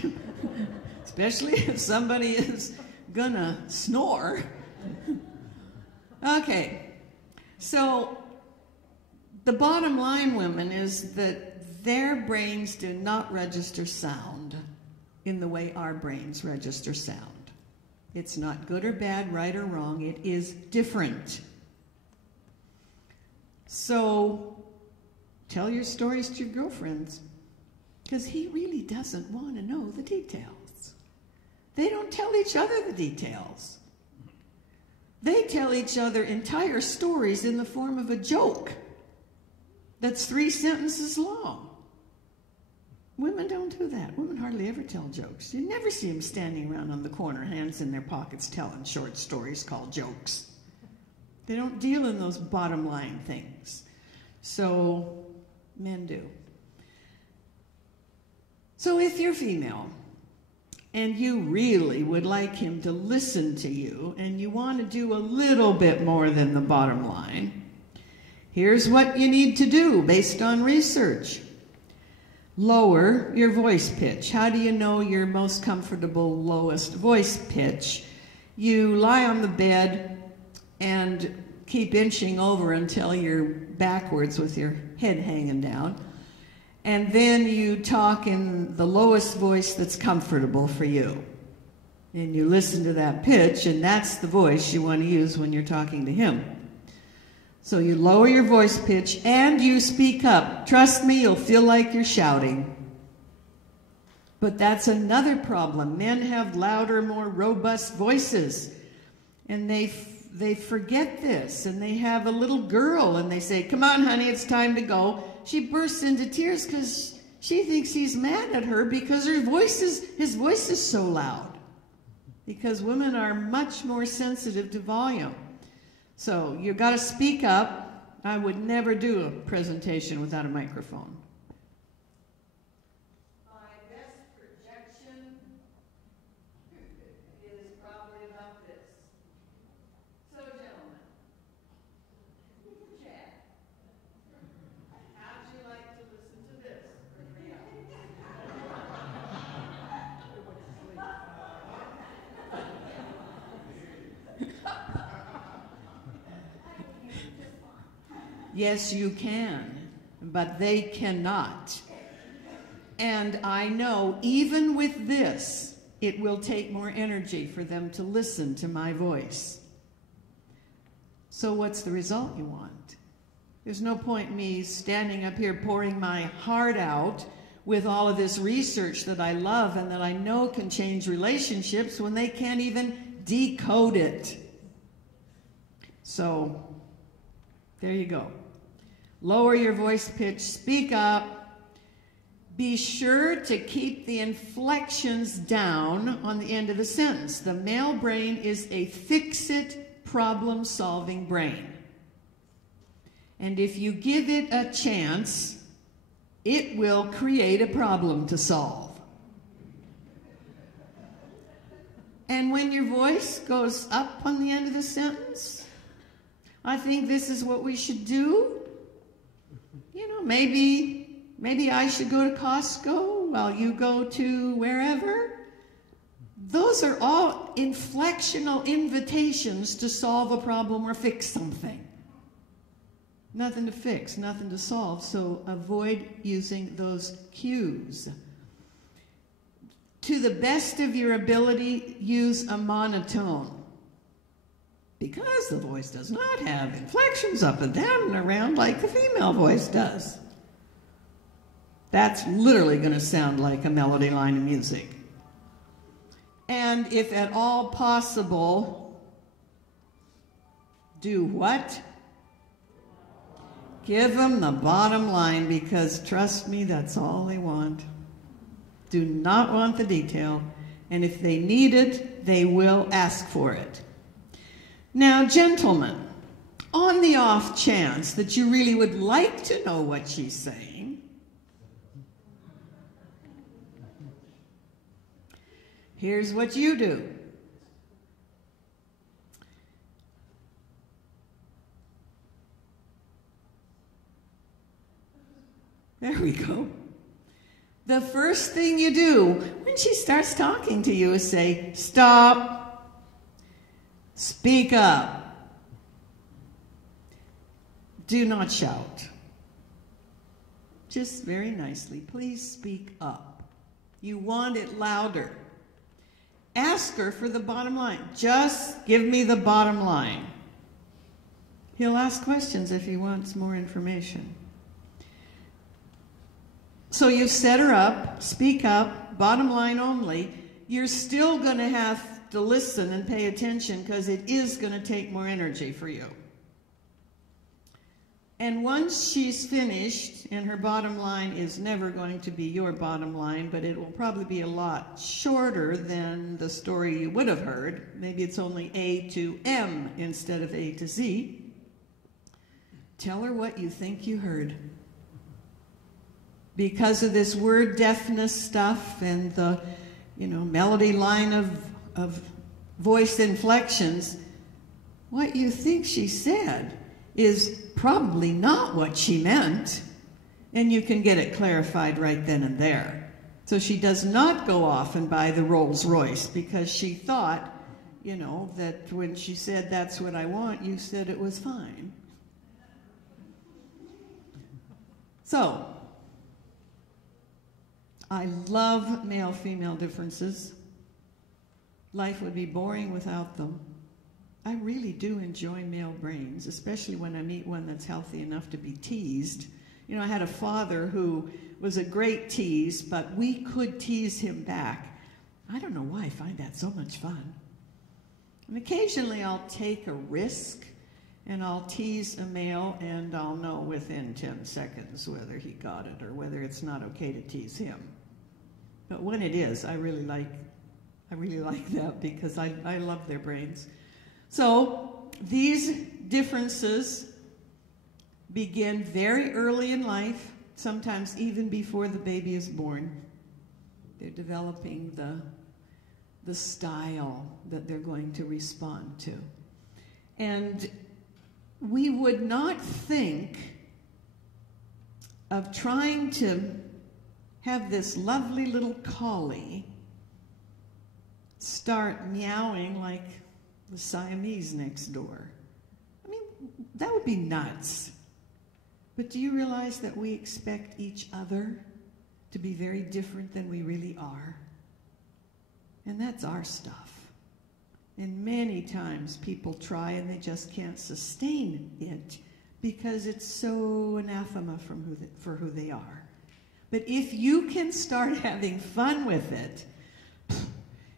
Especially if somebody is gonna snore. Okay, so the bottom line, women, is that their brains do not register sound in the way our brains register sound. It's not good or bad, right or wrong, it is different. So tell your stories to your girlfriends, because he really doesn't want to know the details. They don't tell each other the details. They tell each other entire stories in the form of a joke that's 3 sentences long. Women don't do that. Women hardly ever tell jokes. You never see them standing around on the corner, hands in their pockets, telling short stories called jokes. They don't deal in those bottom line things. So men do. So if you're female, and you really would like him to listen to you, and you want to do a little bit more than the bottom line, here's what you need to do based on research. Lower your voice pitch. How do you know your most comfortable, lowest voice pitch? You lie on the bed and keep inching over until you're backwards with your head hanging down. And then you talk in the lowest voice that's comfortable for you. And you listen to that pitch, and that's the voice you want to use when you're talking to him. So you lower your voice pitch and you speak up. Trust me, you'll feel like you're shouting. But that's another problem. Men have louder, more robust voices. And they forget this. And they have a little girl and they say, come on, honey, it's time to go. She bursts into tears because she thinks he's mad at her because his voice is so loud. Because women are much more sensitive to volume. So you've got to speak up. I would never do a presentation without a microphone. My best projection is probably about this. So gentlemen, Chad, how'd you like to listen to this? Yes, you can, but they cannot. And I know even with this, it will take more energy for them to listen to my voice. So what's the result you want? There's no point in me standing up here pouring my heart out with all of this research that I love and that I know can change relationships when they can't even decode it. So There you go. Lower your voice pitch, speak up. Be sure to keep the inflections down on the end of the sentence. The male brain is a fix-it, problem-solving brain. And if you give it a chance, it will create a problem to solve. And when your voice goes up on the end of the sentence, I think this is what we should do. You know, maybe I should go to Costco while you go to wherever. Those are all inflectional invitations to solve a problem or fix something. Nothing to fix, nothing to solve, so avoid using those cues. To the best of your ability, use a monotone. Because the voice does not have inflections up and down and around like the female voice does. That's literally going to sound like a melody line of music. And if at all possible, do what? Give them the bottom line, because trust me, that's all they want. Do not want the detail. And if they need it, they will ask for it. Now, gentlemen, on the off chance that you really would like to know what she's saying, here's what you do. There we go. The first thing you do when she starts talking to you is say, stop. Speak up. Do not shout. Just very nicely, please speak up. You want it louder. Ask her for the bottom line. Just give me the bottom line. He'll ask questions if he wants more information. So you've set her up, speak up, bottom line only. You're still going to have to listen and pay attention, because it is going to take more energy for you. And once she's finished, and her bottom line is never going to be your bottom line, but it will probably be a lot shorter than the story you would have heard. Maybe it's only A to M instead of A to Z. Tell her what you think you heard. Because of this word deafness stuff and the, melody line of voice inflections, what you think she said is probably not what she meant, and you can get it clarified right then and there. So she does not go off and buy the Rolls Royce because she thought, that when she said that's what I want, you said it was fine. So, I love male-female differences. Life would be boring without them. I really do enjoy male brains, especially when I meet one that's healthy enough to be teased. I had a father who was a great tease, but we could tease him back. I don't know why I find that so much fun. And occasionally I'll take a risk and I'll tease a male, and I'll know within 10 seconds whether he got it or whether it's not okay to tease him. But when it is, I really like that, because I love their brains. So these differences begin very early in life, sometimes even before the baby is born. They're developing the style that they're going to respond to. And we would not think of trying to have this lovely little collie start meowing like the Siamese next door. I mean, that would be nuts. But do you realize that we expect each other to be very different than we really are? And that's our stuff. And many times people try and they just can't sustain it because it's so anathema for who they are. But if you can start having fun with it,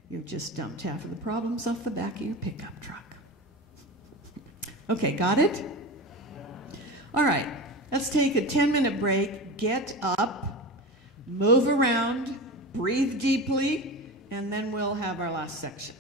you've just dumped half of the problems off the back of your pickup truck. Okay, got it? All right, let's take a 10-minute break. Get up, move around, breathe deeply, and then we'll have our last section.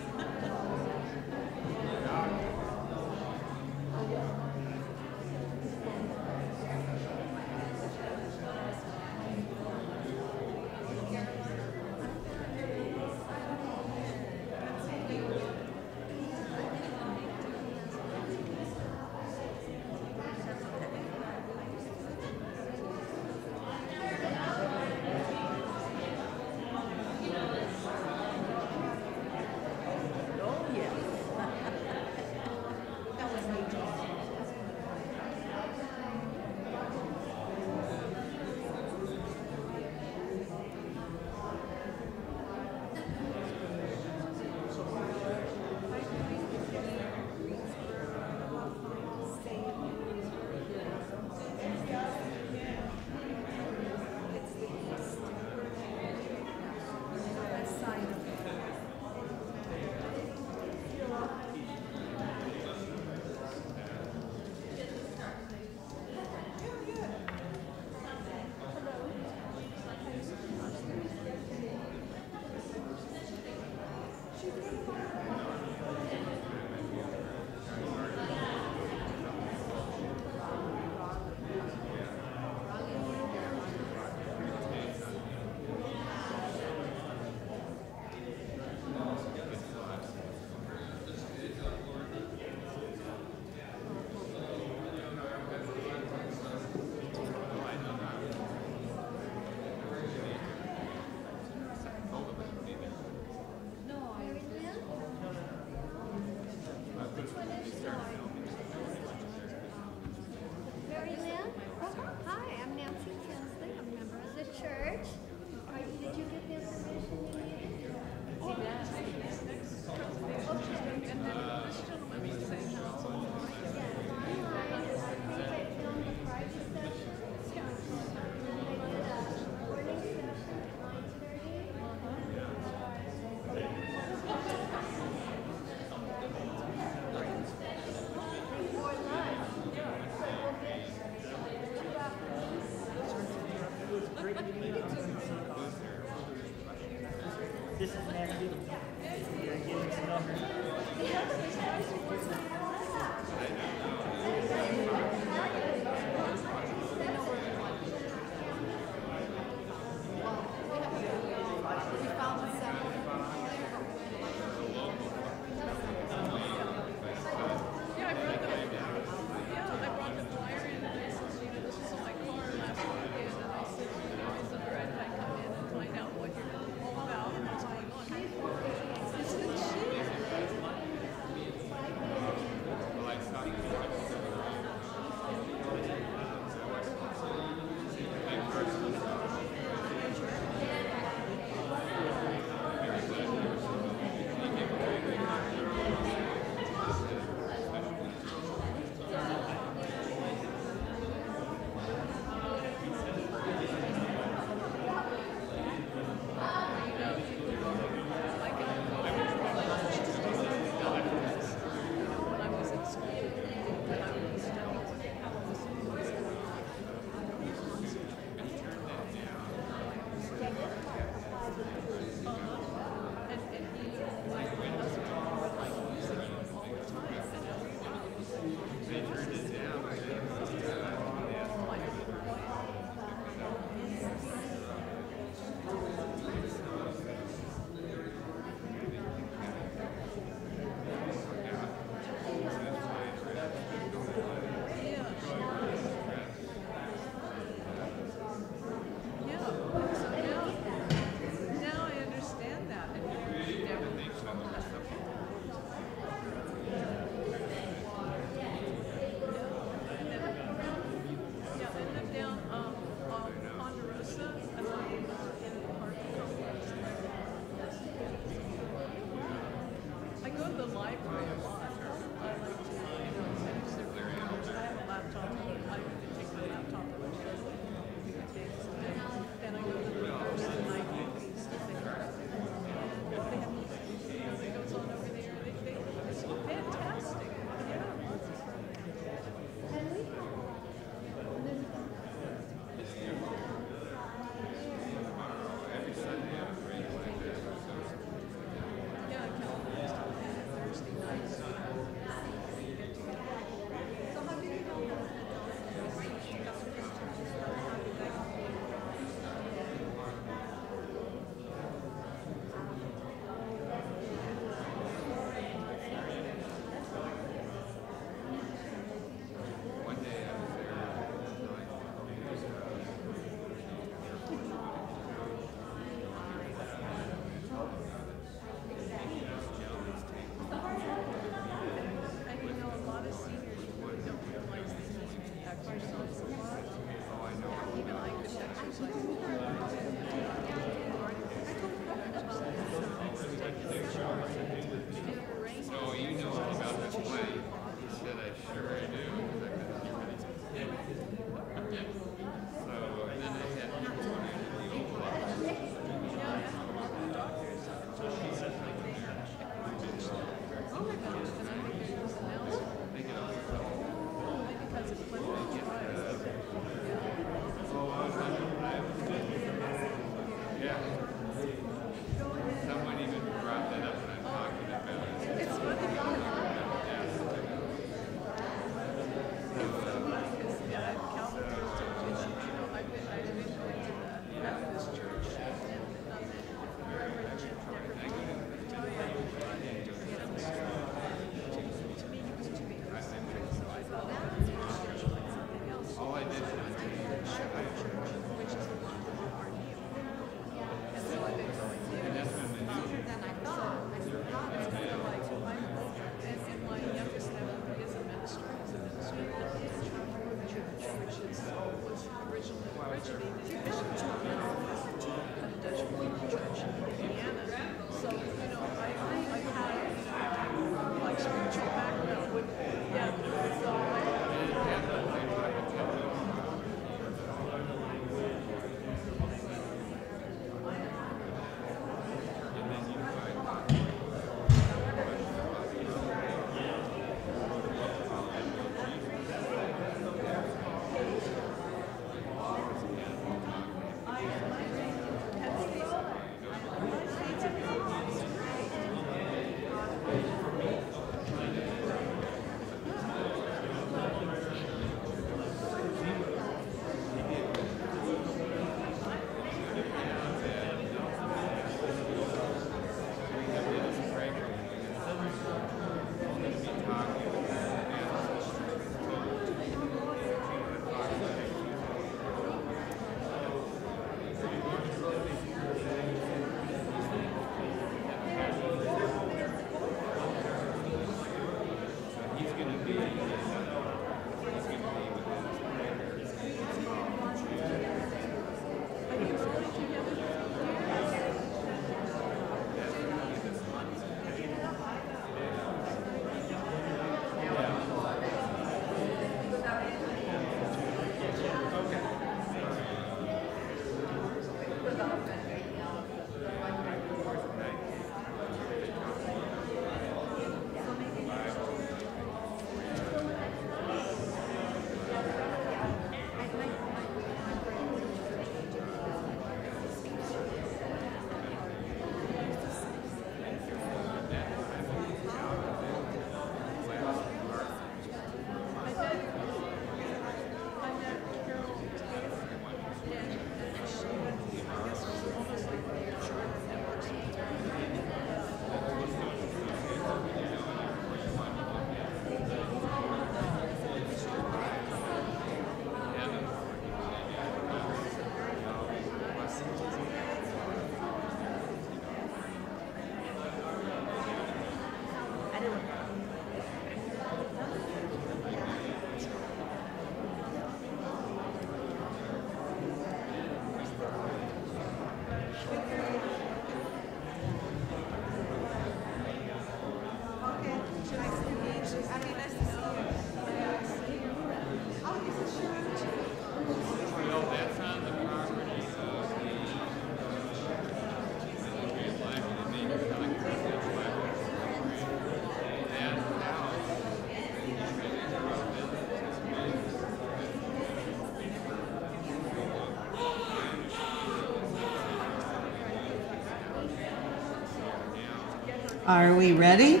Are we ready?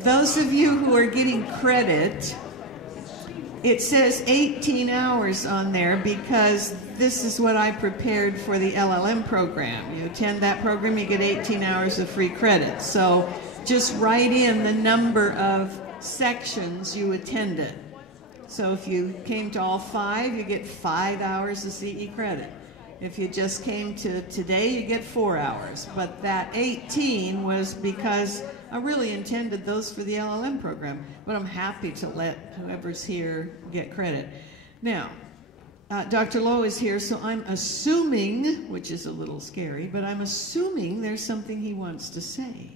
Those of you who are getting credit, it says 18 hours on there because this is what I prepared for the LLM program. You attend that program, you get 18 hours of free credit. So just write in the number of sections you attended. So if you came to all 5, you get 5 hours of CE credit. If you just came to today, you get 4 hours. But that 18 was because I really intended those for the LLM program. But I'm happy to let whoever's here get credit. Now, Dr. Lowe is here, so I'm assuming, which is a little scary, but I'm assuming there's something he wants to say.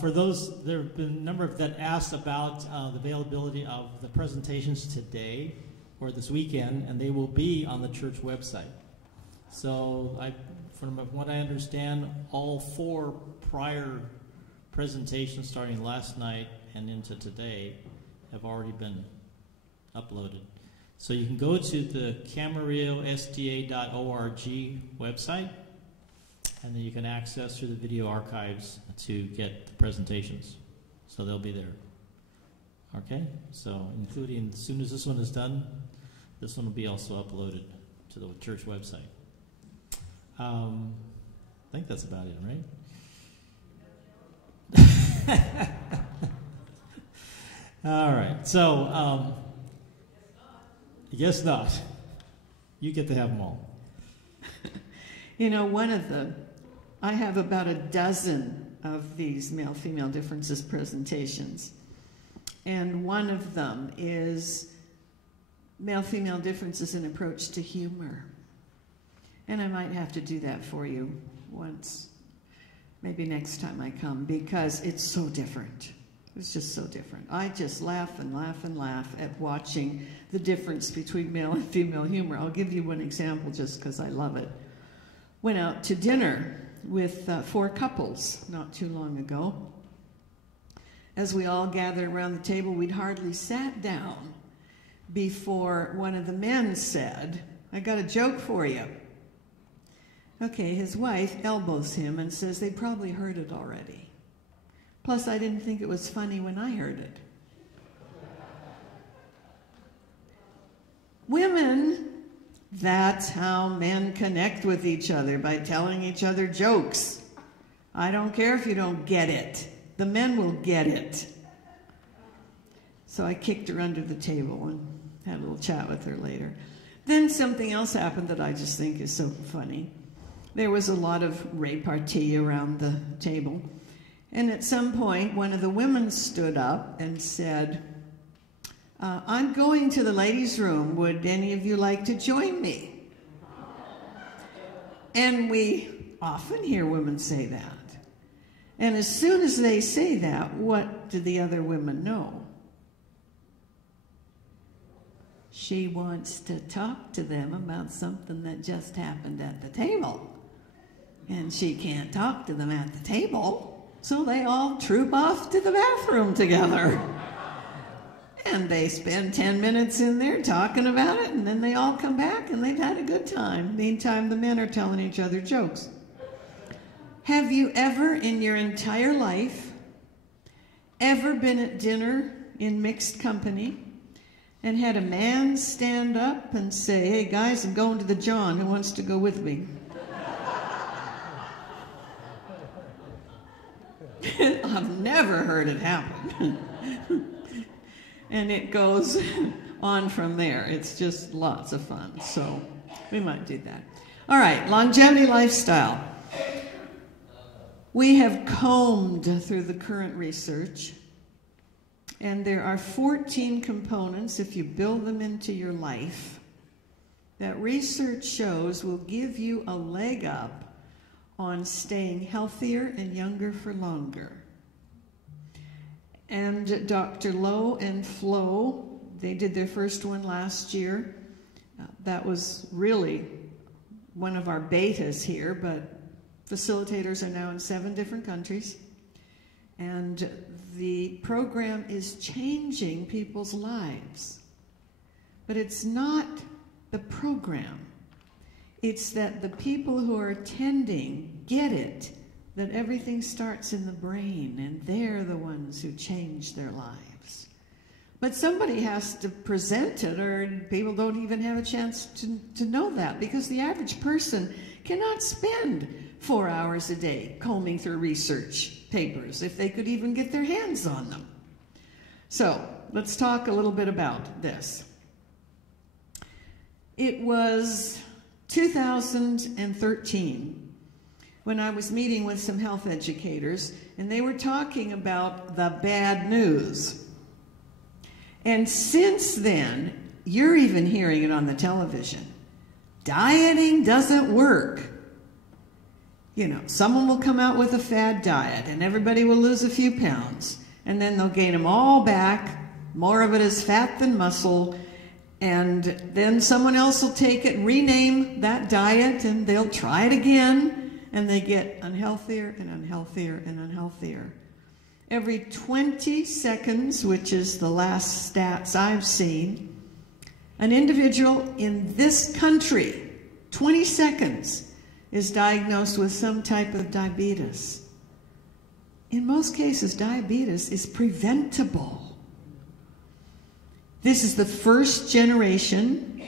For those, there have been a number that asked about the availability of the presentations today or this weekend, and they will be on the church website. So from what I understand, all 4 prior presentations starting last night and into today have already been uploaded. So you can go to the camarillo.sda.org website, and then you can access through the video archives to get the presentations. So they'll be there. Okay? So including, as soon as this one is done, this one will be also uploaded to the church website. I think that's about it, right? All right. So, I guess not. You get to have them all. You know, I have about a dozen of these male-female differences presentations. And one of them is male-female differences in approach to humor. And I might have to do that for you once, maybe next time I come, because it's so different. It's just so different. I just laugh and laugh and laugh at watching the difference between male and female humor. I'll give you one example just because I love it. Went out to dinner with 4 couples not too long ago. As we all gathered around the table, we'd hardly sat down before one of the men said, "I got a joke for you." Okay, his wife elbows him and says, "They probably heard it already. Plus, I didn't think it was funny when I heard it." Women, that's how men connect with each other, by telling each other jokes. I don't care if you don't get it. The men will get it. So I kicked her under the table and had a little chat with her later. Then something else happened that I just think is so funny. There was a lot of repartee around the table. And at some point, one of the women stood up and said, "I'm going to the ladies' room. Would any of you like to join me?" And we often hear women say that. And as soon as they say that, what do the other women know? She wants to talk to them about something that just happened at the table. And she can't talk to them at the table, so they all troop off to the bathroom together. And they spend 10 minutes in there talking about it, and then they all come back and they've had a good time. Meantime, the men are telling each other jokes. Have you ever in your entire life ever been at dinner in mixed company and had a man stand up and say, "Hey guys, I'm going to the John, who wants to go with me?" I've never heard it happen. And it goes on from there. It's just lots of fun. So we might do that. All right, longevity lifestyle. We have combed through the current research, and there are 14 components, if you build them into your life, that research shows will give you a leg up on staying healthier and younger for longer. And Dr. Lowe and Flo, they did their first one last year. That was really one of our betas here, but facilitators are now in 7 different countries. And the program is changing people's lives. But it's not the program. It's that the people who are attending get it, that everything starts in the brain, and they're the ones who change their lives. But somebody has to present it, or people don't even have a chance to know that, because the average person cannot spend 4 hours a day combing through research papers if they could even get their hands on them. So let's talk a little bit about this. It was 2013 when I was meeting with some health educators, and they were talking about the bad news. And since then, you're even hearing it on the television. Dieting doesn't work. You know, someone will come out with a fad diet and everybody will lose a few pounds, and then they'll gain them all back. More of it is fat than muscle. And then someone else will take it and rename that diet, and they'll try it again, and they get unhealthier and unhealthier and unhealthier. Every 20 seconds, which is the last stats I've seen, an individual in this country, 20 seconds, is diagnosed with some type of diabetes. In most cases, diabetes is preventable. This is the first generation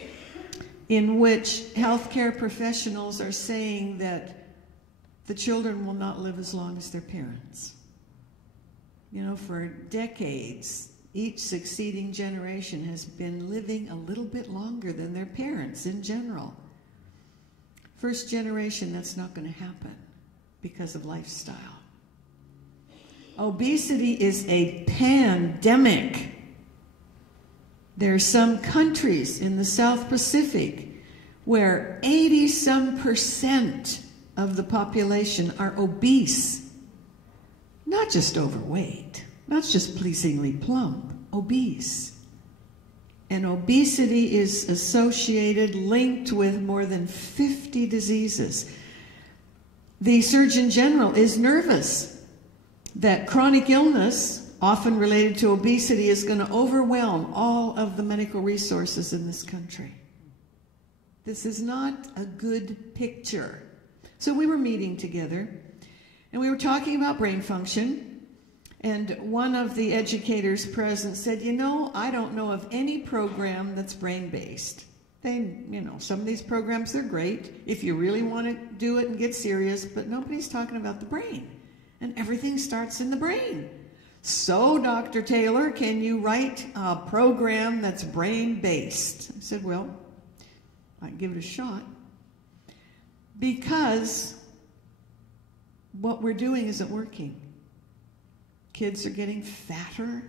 in which healthcare professionals are saying that the children will not live as long as their parents. You know, for decades, each succeeding generation has been living a little bit longer than their parents in general. First generation, that's not going to happen because of lifestyle. Obesity is a pandemic. There are some countries in the South Pacific where 80-some% of the population are obese. Not just overweight, not just pleasingly plump, obese. And obesity is associated, linked with more than 50 diseases. The Surgeon General is nervous that chronic illness, often related to obesity, is going to overwhelm all of the medical resources in this country. This is not a good picture. So we were meeting together, and we were talking about brain function, and one of the educators present said, you know, I don't know of any program that's brain-based. You know, some of these programs, they're great if you really want to do it and get serious, but nobody's talking about the brain. And everything starts in the brain. So, Dr. Taylor, can you write a program that's brain-based? I said, well, I can give it a shot. Because what we're doing isn't working. Kids are getting fatter.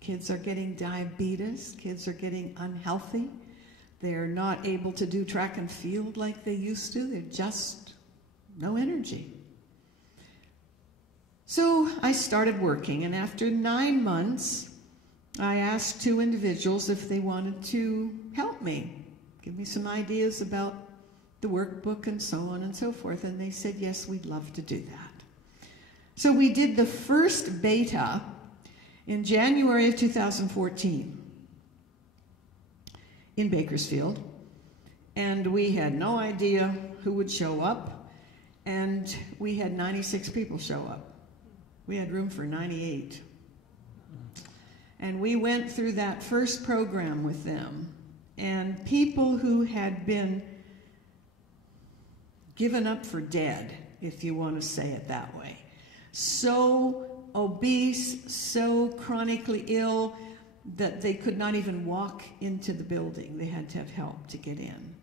Kids are getting diabetes. Kids are getting unhealthy. They're not able to do track and field like they used to. They're just no energy. So I started working, and after 9 months, I asked 2 individuals if they wanted to help me, give me some ideas about the workbook and so on and so forth, and they said, yes, we'd love to do that. So we did the first beta in January of 2014 in Bakersfield, and we had no idea who would show up, and we had 96 people show up. We had room for 98. And we went through that first program with them. And people who had been given up for dead, if you want to say it that way, so obese, so chronically ill that they could not even walk into the building. They had to have help to get in.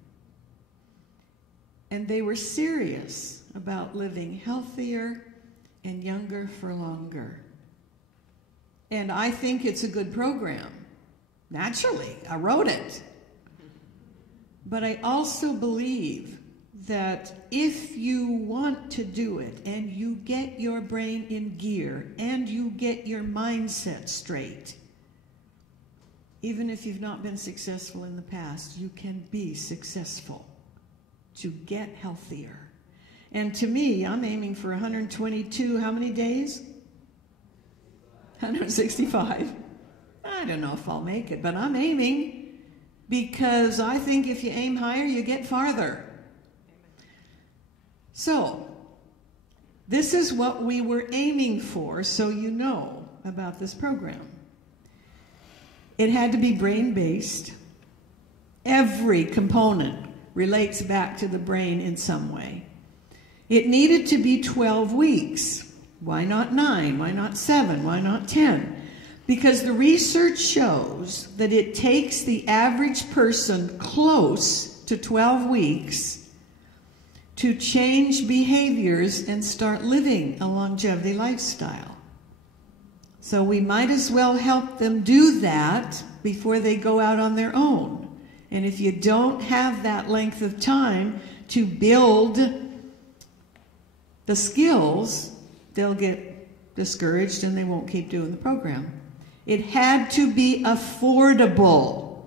And they were serious about living healthier and younger for longer. And I think it's a good program. Naturally, I wrote it. But I also believe that if you want to do it and you get your brain in gear and you get your mindset straight, even if you've not been successful in the past, you can be successful to get healthier. And to me, I'm aiming for 122, how many days? 165. I don't know if I'll make it, but I'm aiming, because I think if you aim higher, you get farther. So, this is what we were aiming for, so you know about this program. It had to be brain-based. Every component relates back to the brain in some way. It needed to be 12 weeks. Why not 9? Why not 7? Why not 10? Because the research shows that it takes the average person close to 12 weeks to change behaviors and start living a longevity lifestyle. So we might as well help them do that before they go out on their own. And if you don't have that length of time to build the skills, they'll get discouraged and they won't keep doing the program. It had to be affordable.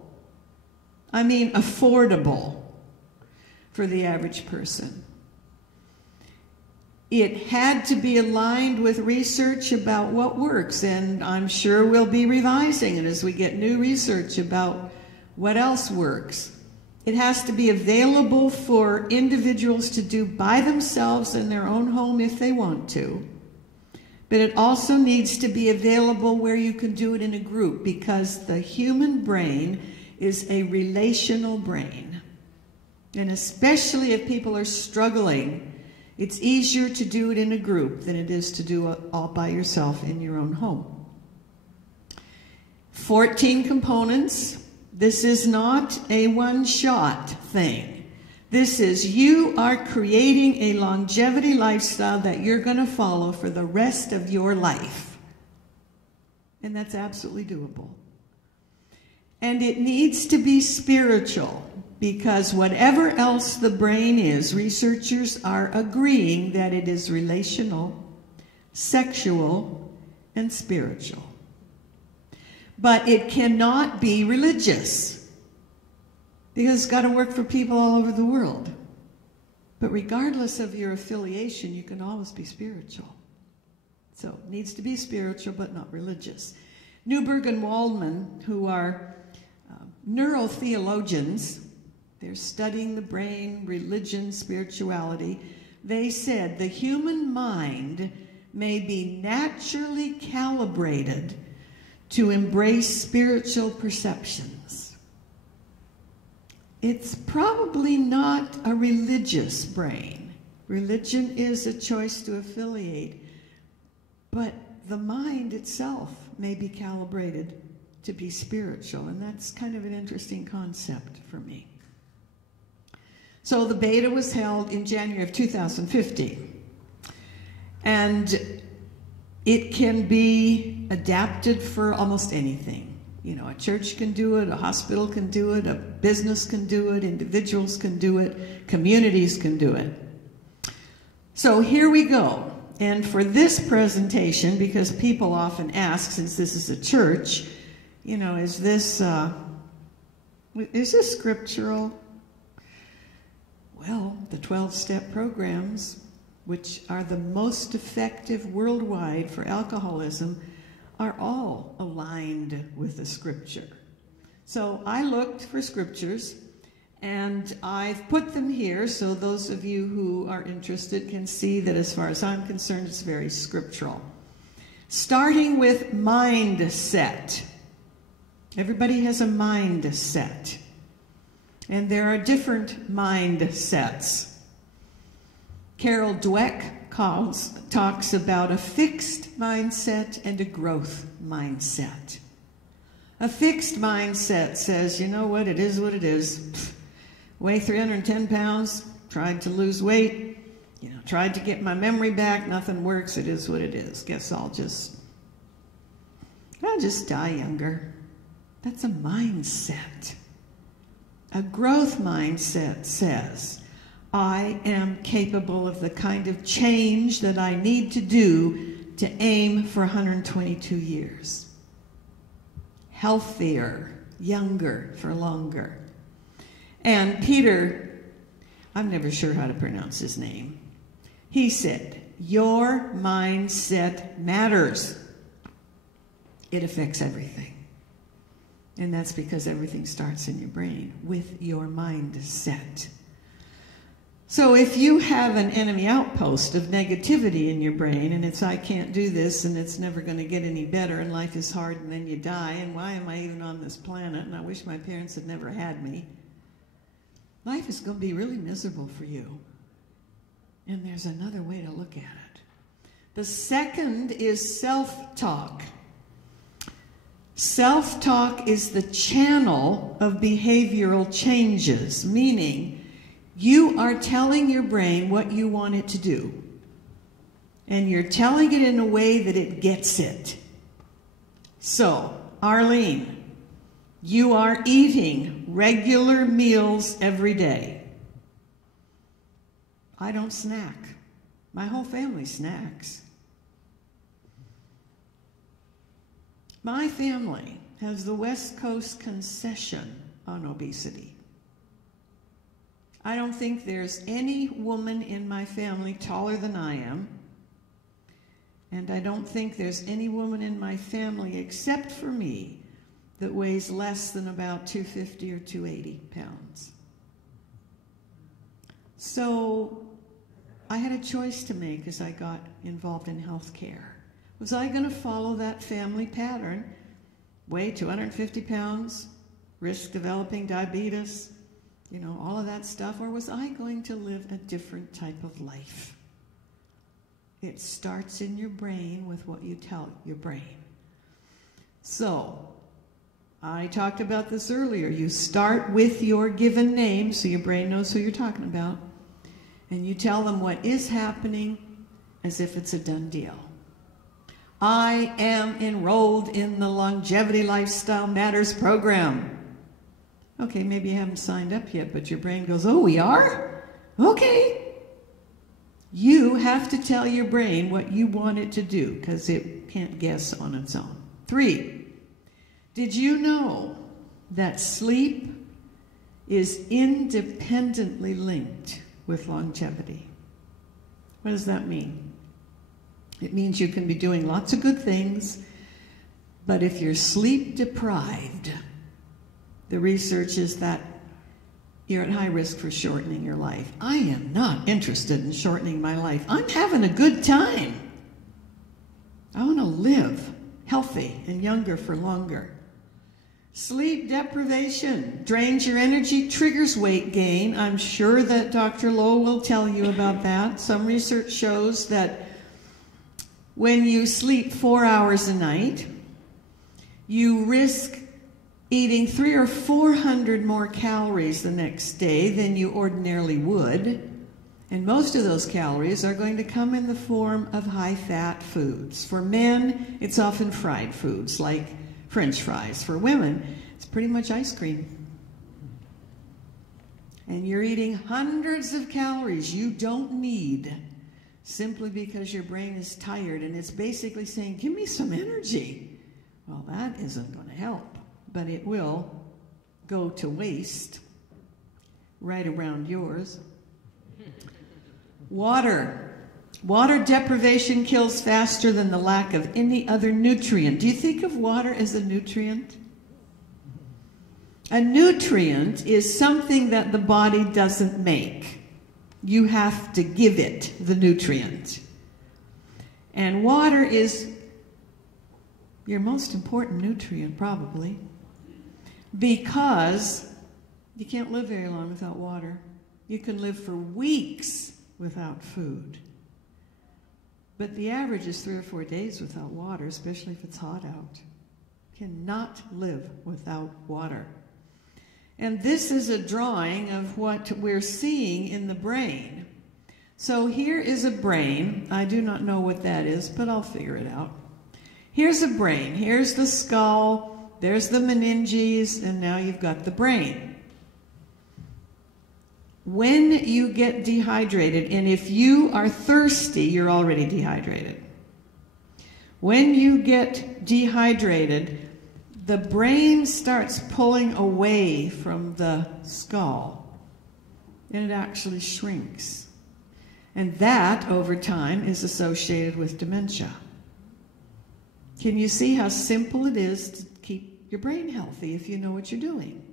I mean affordable for the average person. It had to be aligned with research about what works, and I'm sure we'll be revising it as we get new research about what else works. It has to be available for individuals to do by themselves in their own home if they want to. But it also needs to be available where you can do it in a group, because the human brain is a relational brain. And especially if people are struggling, it's easier to do it in a group than it is to do it all by yourself in your own home. 14 components. This is not a one-shot thing. This is you are creating a longevity lifestyle that you're going to follow for the rest of your life. And that's absolutely doable. And it needs to be spiritual, because whatever else the brain is, researchers are agreeing that it is relational, sexual, and spiritual. But it cannot be religious, because it's got to work for people all over the world. But regardless of your affiliation, you can always be spiritual. So it needs to be spiritual, but not religious. Newberg and Waldman, who are neurotheologians, they're studying the brain, religion, spirituality. They said the human mind may be naturally calibrated to embrace spiritual perceptions. It's probably not a religious brain. Religion is a choice to affiliate, but the mind itself may be calibrated to be spiritual, and that's kind of an interesting concept for me. So the beta was held in January of 2015, and it can be adapted for almost anything. You know, a church can do it, a hospital can do it, a business can do it, individuals can do it, communities can do it. So here we go. And for this presentation, because people often ask, since this is a church, you know, is this scriptural? Well, the 12-step programs, which are the most effective worldwide for alcoholism, are all aligned with the scripture. So I looked for scriptures, and I've put them here so those of you who are interested can see that as far as I'm concerned, it's very scriptural. Starting with mindset. Everybody has a mindset. And there are different mindsets. Carol Dweck talks about a fixed mindset and a growth mindset. A fixed mindset says, you know what, it is what it is. Weigh 310 pounds, tried to lose weight, you know, tried to get my memory back, nothing works, it is what it is. Guess I'll just die younger. That's a mindset. A growth mindset says, I am capable of the kind of change that I need to do to aim for 122 years. Healthier, younger, for longer. And Peter, I'm never sure how to pronounce his name, he said, your mindset matters. It affects everything. And that's because everything starts in your brain with your mindset. So if you have an enemy outpost of negativity in your brain, and it's, I can't do this, and it's never going to get any better, and life is hard, and then you die, and why am I even on this planet, and I wish my parents had never had me, life is going to be really miserable for you. And there's another way to look at it. The second is self-talk. Self-talk is the channel of behavioral changes, meaning you are telling your brain what you want it to do. And you're telling it in a way that it gets it. So, Arlene, you are eating regular meals every day. I don't snack. My whole family snacks. My family has the West Coast concession on obesity. I don't think there's any woman in my family taller than I am. And I don't think there's any woman in my family, except for me, that weighs less than about 250 or 280 pounds. So I had a choice to make as I got involved in healthcare. Was I going to follow that family pattern, weigh 250 pounds, risk developing diabetes, you know, all of that stuff, or was I going to live a different type of life? It starts in your brain with what you tell your brain. So, I talked about this earlier. You start with your given name so your brain knows who you're talking about, and you tell them what is happening as if it's a done deal. I am enrolled in the Longevity Lifestyle Matters program. Okay, maybe you haven't signed up yet, but your brain goes, oh, we are? Okay. You have to tell your brain what you want it to do because it can't guess on its own. 3, did you know that sleep is independently linked with longevity? What does that mean? It means you can be doing lots of good things, but if you're sleep deprived, the research is that you're at high risk for shortening your life. I am not interested in shortening my life. I'm having a good time. I want to live healthy and younger for longer. Sleep deprivation drains your energy, triggers weight gain. I'm sure that Dr. Lowe will tell you about that. Some research shows that when you sleep 4 hours a night, you risk eating 300 or 400 more calories the next day than you ordinarily would. And most of those calories are going to come in the form of high-fat foods. For men, it's often fried foods like French fries. For women, it's pretty much ice cream. And you're eating hundreds of calories you don't need simply because your brain is tired and it's basically saying, give me some energy. Well, that isn't going to help, but it will go to waste right around yours. Water. Water deprivation kills faster than the lack of any other nutrient. Do you think of water as a nutrient? A nutrient is something that the body doesn't make. You have to give it the nutrient. And water is your most important nutrient, probably, because you can't live very long without water. You can live for weeks without food. But the average is 3 or 4 days without water, especially if it's hot out. Cannot live without water. And this is a drawing of what we're seeing in the brain. So here is a brain. I do not know what that is, but I'll figure it out. Here's a brain. Here's the skull. There's the meninges, and now you've got the brain. When you get dehydrated, and if you are thirsty, you're already dehydrated. When you get dehydrated, the brain starts pulling away from the skull, and it actually shrinks. And that, over time, is associated with dementia. Can you see how simple it is to keep your brain healthy if you know what you're doing?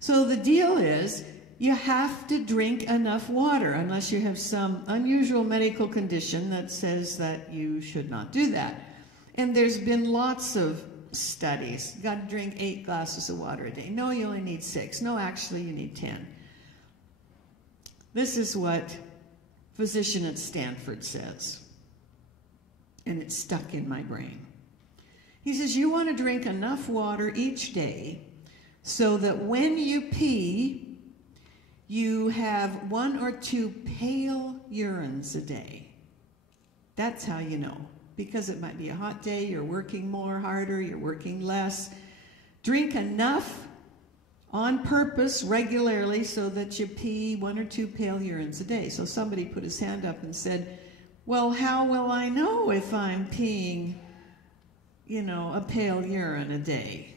So the deal is, you have to drink enough water unless you have some unusual medical condition that says that you should not do that. And there's been lots of studies. Got to drink 8 glasses of water a day. No, you only need 6. No, actually, you need 10. This is what a physician at Stanford says, and it's stuck in my brain. He says, you want to drink enough water each day so that when you pee, you have 1 or 2 pale urines a day. That's how you know. Because it might be a hot day, you're working more, harder, you're working less. Drink enough on purpose regularly so that you pee 1 or 2 pale urines a day. So somebody put his hand up and said, well, how will I know if I'm peeing, you know, a pale urine a day?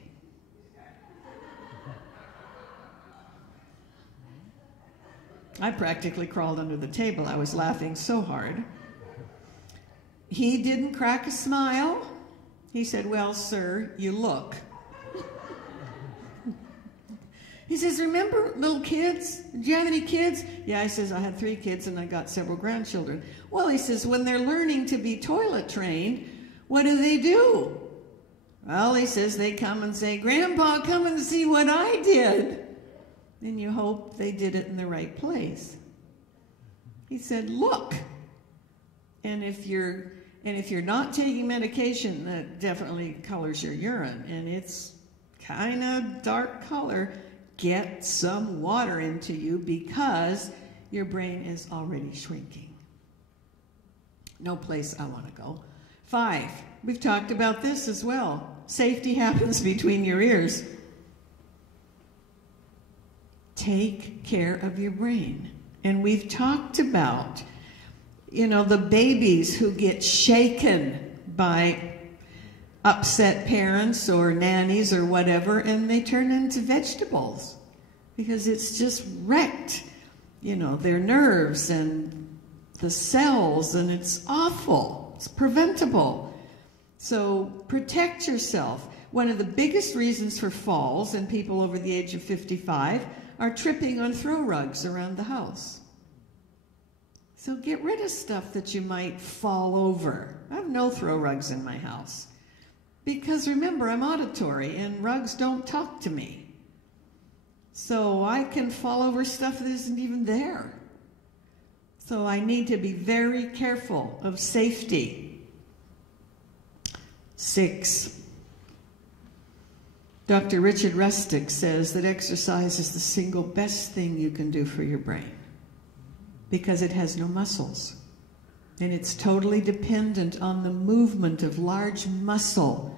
I practically crawled under the table. I was laughing so hard. He didn't crack a smile. He said, well, sir, you look. He says, remember little kids? Do you have any kids? Yeah, I says, I had 3 kids and I got several grandchildren. Well, he says, when they're learning to be toilet trained, what do? Well, he says, they come and say, Grandpa, come and see what I did. And you hope they did it in the right place. He said, look. And if you're not taking medication, that definitely colors your urine, and it's kind of dark color, get some water into you because your brain is already shrinking. No place I want to go. 5, we've talked about this as well. Safety happens between your ears. Take care of your brain. And we've talked about, you know, the babies who get shaken by upset parents or nannies or whatever, and they turn into vegetables because it's just wrecked, you know, their nerves and the cells, and it's awful. It's preventable. So protect yourself. One of the biggest reasons for falls in people over the age of 55 are tripping on throw rugs around the house. So get rid of stuff that you might fall over. I have no throw rugs in my house. Because remember, I'm auditory and rugs don't talk to me. So I can fall over stuff that isn't even there. So I need to be very careful of safety. 6. Dr. Richard Rustick says that exercise is the single best thing you can do for your brain because it has no muscles. And it's totally dependent on the movement of large muscle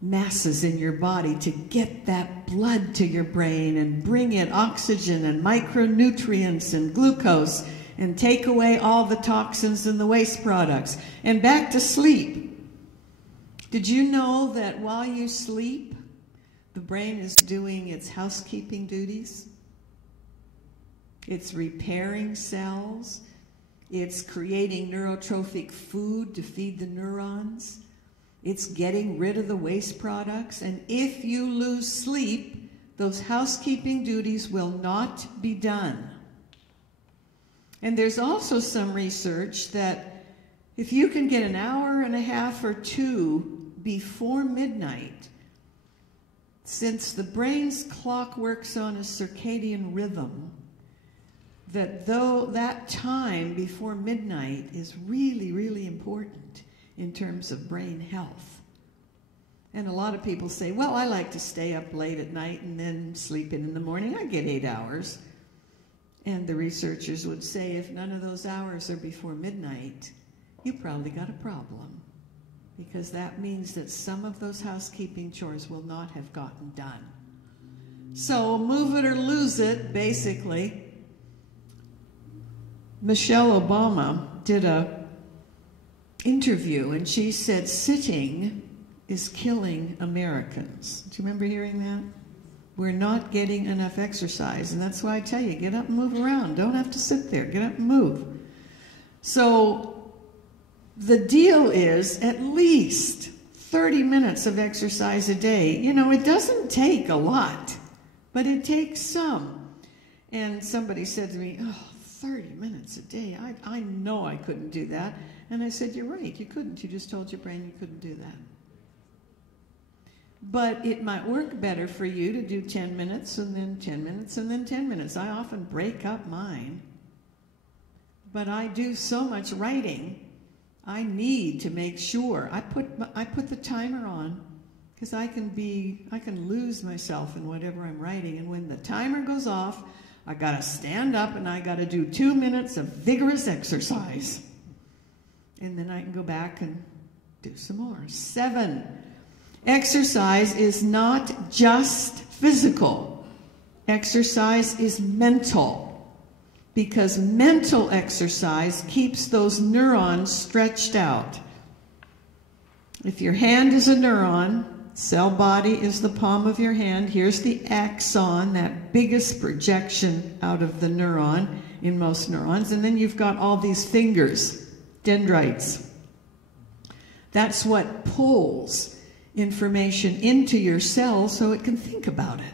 masses in your body to get that blood to your brain and bring in oxygen and micronutrients and glucose and take away all the toxins and the waste products. And back to sleep. Did you know that while you sleep, the brain is doing its housekeeping duties? It's repairing cells. It's creating neurotrophic food to feed the neurons. It's getting rid of the waste products. And if you lose sleep, those housekeeping duties will not be done. And there's also some research that if you can get an hour and a half or 2 before midnight, since the brain's clock works on a circadian rhythm, that time before midnight is really, really important in terms of brain health. And a lot of people say, well, I like to stay up late at night and then sleep in the morning. I get 8 hours. And the researchers would say if none of those hours are before midnight, you probably got a problem. Because that means that some of those housekeeping chores will not have gotten done. So move it or lose it, basically. Michelle Obama did a interview, and she said sitting is killing Americans. Do you remember hearing that? We're not getting enough exercise, and that's why I tell you, get up and move around. Don't have to sit there. Get up and move. So the deal is at least 30 minutes of exercise a day. You know, it doesn't take a lot, but it takes some. And somebody said to me, oh, 30 minutes a day. I know I couldn't do that. And I said, you're right, you couldn't. You just told your brain you couldn't do that. But it might work better for you to do 10 minutes and then 10 minutes and then 10 minutes. I often break up mine. But I do so much writing, I need to make sure. I put the timer on because I can lose myself in whatever I'm writing. And when the timer goes off, I got to stand up and I got to do 2 minutes of vigorous exercise. And then I can go back and do some more. 7, exercise is not just physical. Exercise is mental. Because mental exercise keeps those neurons stretched out. If your hand is a neuron, cell body is the palm of your hand. Here's the axon, that biggest projection out of the neuron in most neurons. And then you've got all these fingers, dendrites. That's what pulls information into your cell so it can think about it.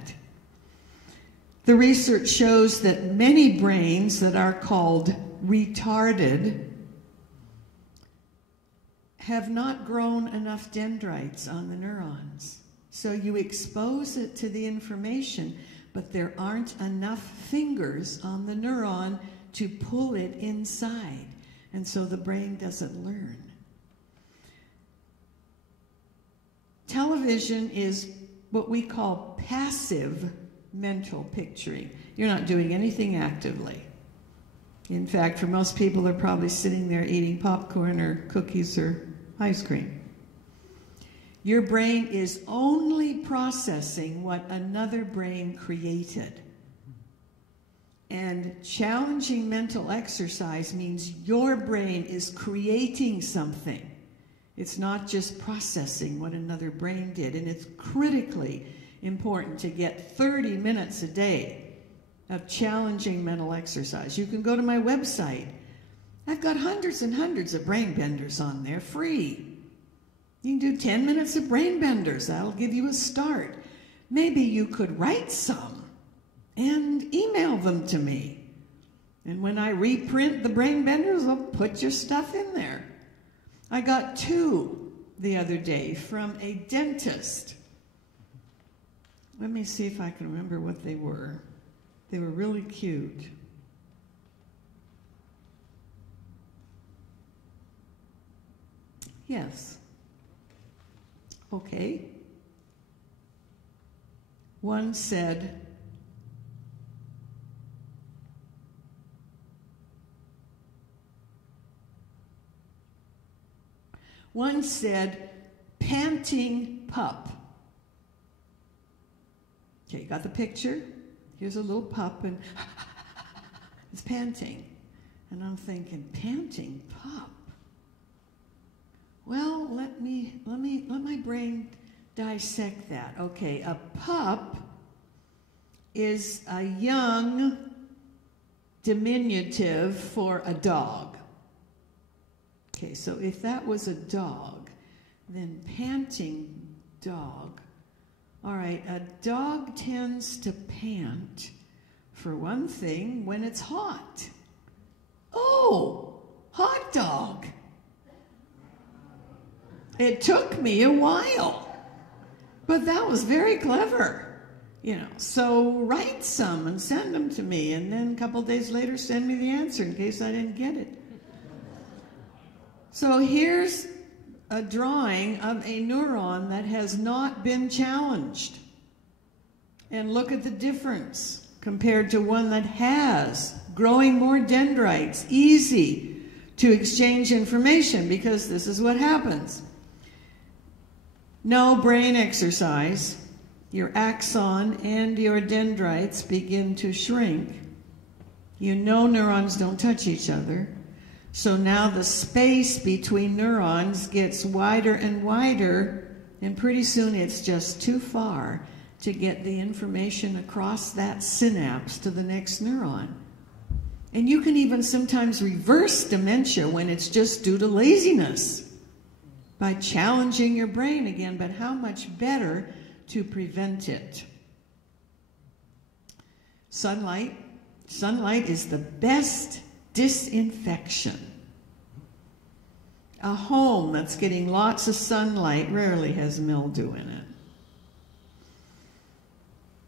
The research shows that many brains that are called retarded have not grown enough dendrites on the neurons. So you expose it to the information, but there aren't enough fingers on the neuron to pull it inside. And so the brain doesn't learn. Television is what we call passive mental picturing. You're not doing anything actively. In fact, for most people, they're probably sitting there eating popcorn or cookies or ice cream. Your brain is only processing what another brain created. And challenging mental exercise means your brain is creating something. It's not just processing what another brain did. And it's critically important to get 30 minutes a day of challenging mental exercise. You can go to my website. I've got hundreds and hundreds of brain benders on there, free. You can do 10 minutes of brain benders. That'll give you a start. Maybe you could write some and email them to me. And when I reprint the brain benders, I'll put your stuff in there. I got 2 the other day from a dentist. Let me see if I can remember what they were. They were really cute. Yes. Okay. One said, panting pup. Okay, got the picture? Here's a little pup and it's panting. And I'm thinking, panting pup? Well, let my brain dissect that. Okay, a pup is a young diminutive for a dog. Okay, so if that was a dog, then panting dog. All right, a dog tends to pant, for one thing, when it's hot. Oh, hot dog. It took me a while, but that was very clever. You know, so write some and send them to me, and then a couple days later send me the answer in case I didn't get it. So here's a drawing of a neuron that has not been challenged. And look at the difference compared to one that has, growing more dendrites, easy to exchange information, because this is what happens. No brain exercise, your axon and your dendrites begin to shrink. You know neurons don't touch each other. So now the space between neurons gets wider and wider, and pretty soon it's just too far to get the information across that synapse to the next neuron. And you can even sometimes reverse dementia when it's just due to laziness by challenging your brain again, but how much better to prevent it? Sunlight Sunlight is the best disinfection. A home that's getting lots of sunlight rarely has mildew in it.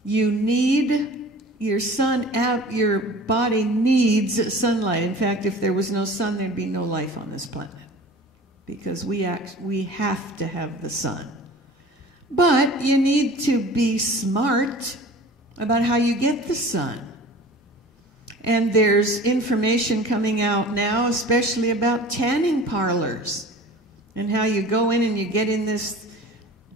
You need your body needs sunlight. In fact, if there was no sun, there'd be no life on this planet, because we have to have the sun. But you need to be smart about how you get the sun. And there's information coming out now, especially about tanning parlors, and how you go in and you get in this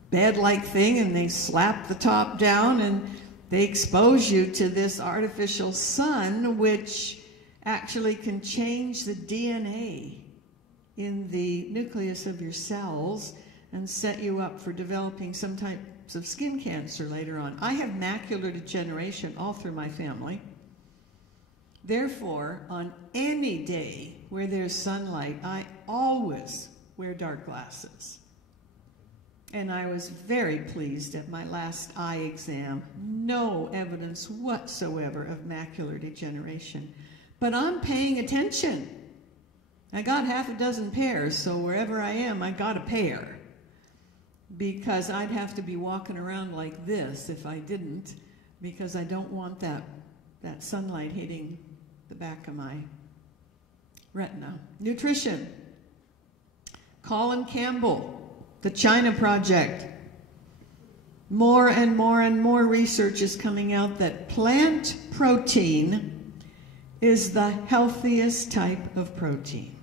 bed-like thing and they slap the top down and they expose you to this artificial sun, which actually can change the DNA in the nucleus of your cells and set you up for developing some types of skin cancer later on. I have macular degeneration all through my family. Therefore, on any day where there's sunlight, I always wear dark glasses. And I was very pleased at my last eye exam. No evidence whatsoever of macular degeneration. But I'm paying attention. I got half a dozen pairs, so wherever I am, I got a pair. Because I'd have to be walking around like this if I didn't, because I don't want that sunlight hitting the back of my retina. Nutrition. Colin Campbell, the China Project. More and more and more research is coming out that plant protein is the healthiest type of protein.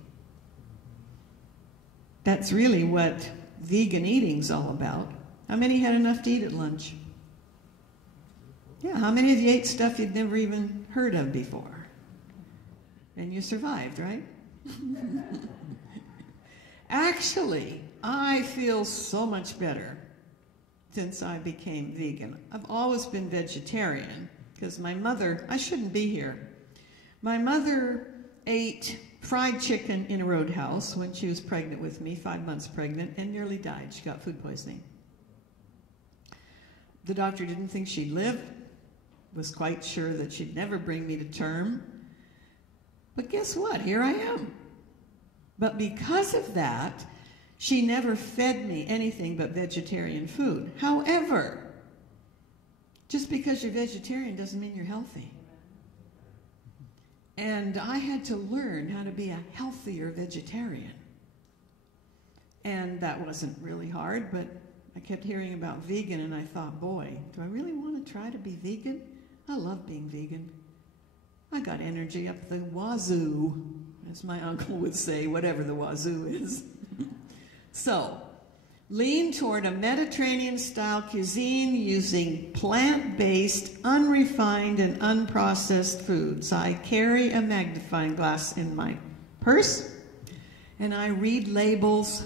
That's really what vegan eating's all about. How many had enough to eat at lunch? Yeah, how many of you ate stuff you'd never even heard of before? And you survived, right? Actually, I feel so much better since I became vegan. I've always been vegetarian because my mother, I shouldn't be here. My mother ate fried chicken in a roadhouse when she was pregnant with me, 5 months pregnant, and nearly died. She got food poisoning. The doctor didn't think she'd live, was quite sure that she'd never bring me to term. But guess what? Here I am. But because of that, she never fed me anything but vegetarian food. However, just because you're vegetarian doesn't mean you're healthy. And I had to learn how to be a healthier vegetarian. And that wasn't really hard, but I kept hearing about vegan and I thought, boy, do I really want to try to be vegan? I love being vegan. I got energy up the wazoo, as my uncle would say, whatever the wazoo is. So, lean toward a Mediterranean-style cuisine using plant-based, unrefined, and unprocessed foods. I carry a magnifying glass in my purse, and I read labels.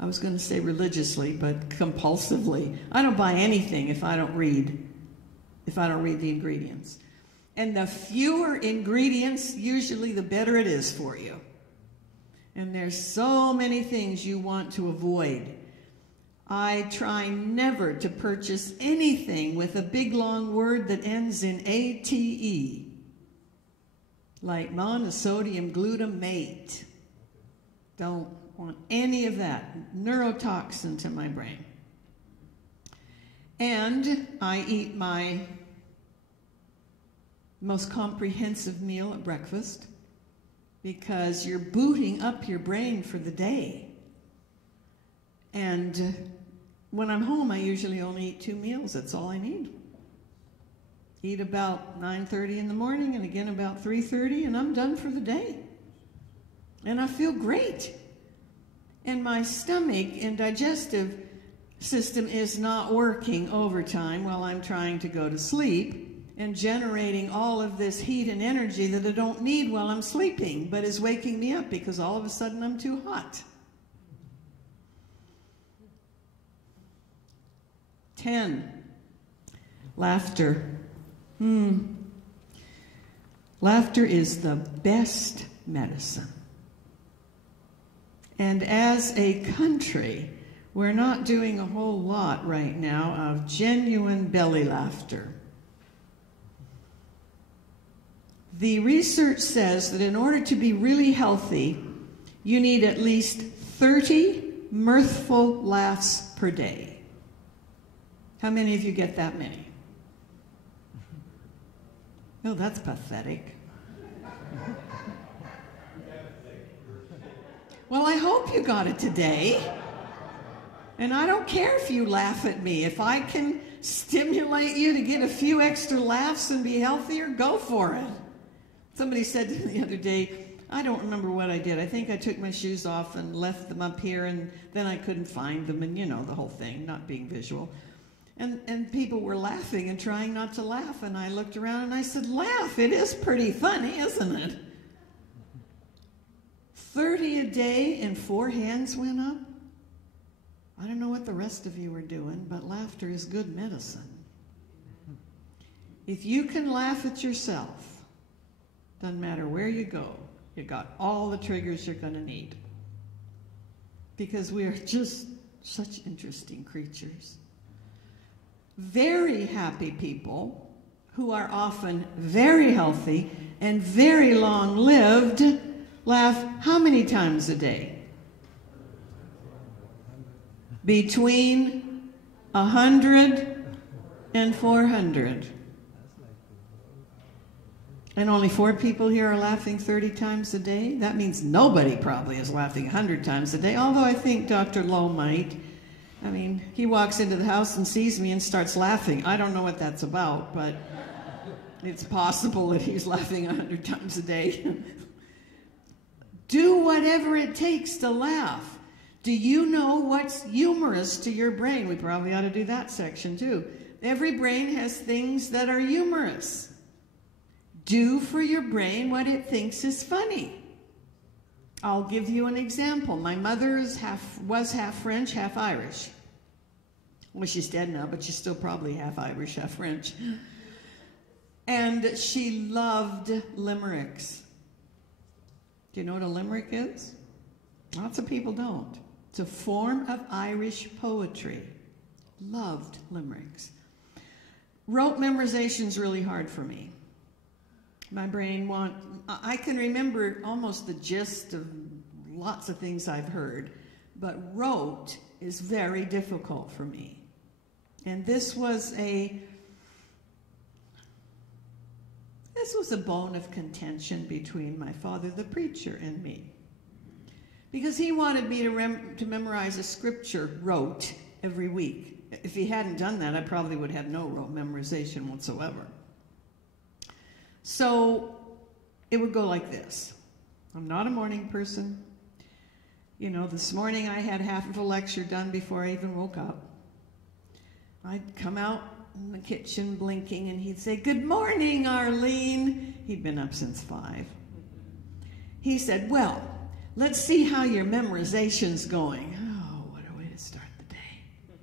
I was going to say religiously, but compulsively. I don't buy anything if I don't read the ingredients. And the fewer ingredients, usually the better it is for you. And there's so many things you want to avoid. I try never to purchase anything with a big long word that ends in ATE, like monosodium glutamate. Don't want any of that. Neurotoxin to my brain. And I eat my most comprehensive meal at breakfast because you're booting up your brain for the day. And when I'm home, I usually only eat 2 meals. That's all I need. Eat about 9:30 in the morning and again about 3:30, and I'm done for the day. And I feel great. And my stomach and digestive system is not working overtime while I'm trying to go to sleep and generating all of this heat and energy that I don't need while I'm sleeping, but is waking me up because all of a sudden I'm too hot. 10, laughter. Laughter is the best medicine. And as a country, we're not doing a whole lot right now of genuine belly laughter. The research says that in order to be really healthy, you need at least 30 mirthful laughs per day. How many of you get that many? Oh, that's pathetic. Well, I hope you got it today. And I don't care if you laugh at me. If I can stimulate you to get a few extra laughs and be healthier, go for it. Somebody said to me the other day, I don't remember what I did. I think I took my shoes off and left them up here, and then I couldn't find them, and you know, the whole thing, not being visual. And people were laughing and trying not to laugh, and I looked around and I said, laugh, it is pretty funny, isn't it? 30 a day and 4 hands went up. I don't know what the rest of you are doing, but laughter is good medicine. If you can laugh at yourself, doesn't matter where you go, you got all the triggers you're going to need. Because we are just such interesting creatures. Very happy people who are often very healthy and very long-lived laugh how many times a day? Between 100 and 400. And only 4 people here are laughing 30 times a day? That means nobody probably is laughing 100 times a day, although I think Dr. Lowe might. I mean, he walks into the house and sees me and starts laughing. I don't know what that's about, but it's possible that he's laughing 100 times a day. Do whatever it takes to laugh. Do you know what's humorous to your brain? We probably ought to do that section too. Every brain has things that are humorous. Do for your brain what it thinks is funny. I'll give you an example. My mother was half French, half Irish. Well, she's dead now, but she's still probably half Irish, half French. And she loved limericks. Do you know what a limerick is? Lots of people don't. It's a form of Irish poetry. Loved limericks. Rote memorization's really hard for me. My brain I can remember almost the gist of lots of things I've heard, but rote is very difficult for me. And this was a bone of contention between my father, the preacher, and me. Because he wanted me to memorize a scripture rote every week. If he hadn't done that, I probably would have no rote memorization whatsoever. So it would go like this. I'm not a morning person. You know, this morning I had half of a lecture done before I even woke up. I'd come out in the kitchen blinking, and he'd say, "Good morning, Arlene." He'd been up since 5. He said, "Well, let's see how your memorization's going." Oh, what a way to start the day.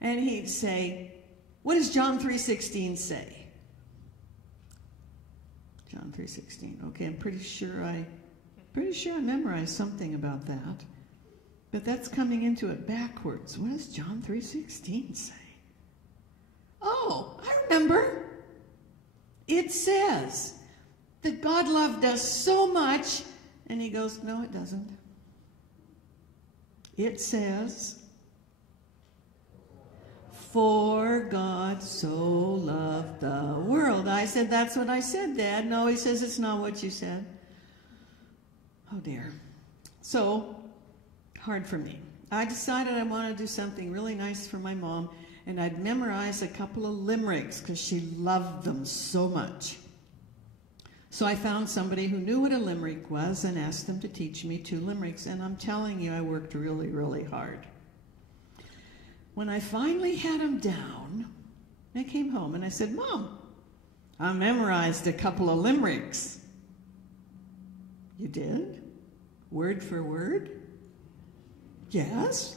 And he'd say, "What does John 3:16 say?" John 3:16. Okay, I'm pretty sure I memorized something about that. But that's coming into it backwards. What does John 3:16 say? Oh, I remember. It says that God loved us so much. And he goes, "No, it doesn't. It says, for God so loved the world." I said, "That's what I said, Dad." "No," he says, "it's not what you said." Oh dear. So, hard for me. I decided I wanted to do something really nice for my mom, and I'd memorize a couple of limericks because she loved them so much. So I found somebody who knew what a limerick was and asked them to teach me 2 limericks, and I'm telling you, I worked really, really hard. When I finally had them down, I came home and I said, "Mom, I memorized a couple of limericks." "You did? Word for word?" "Yes."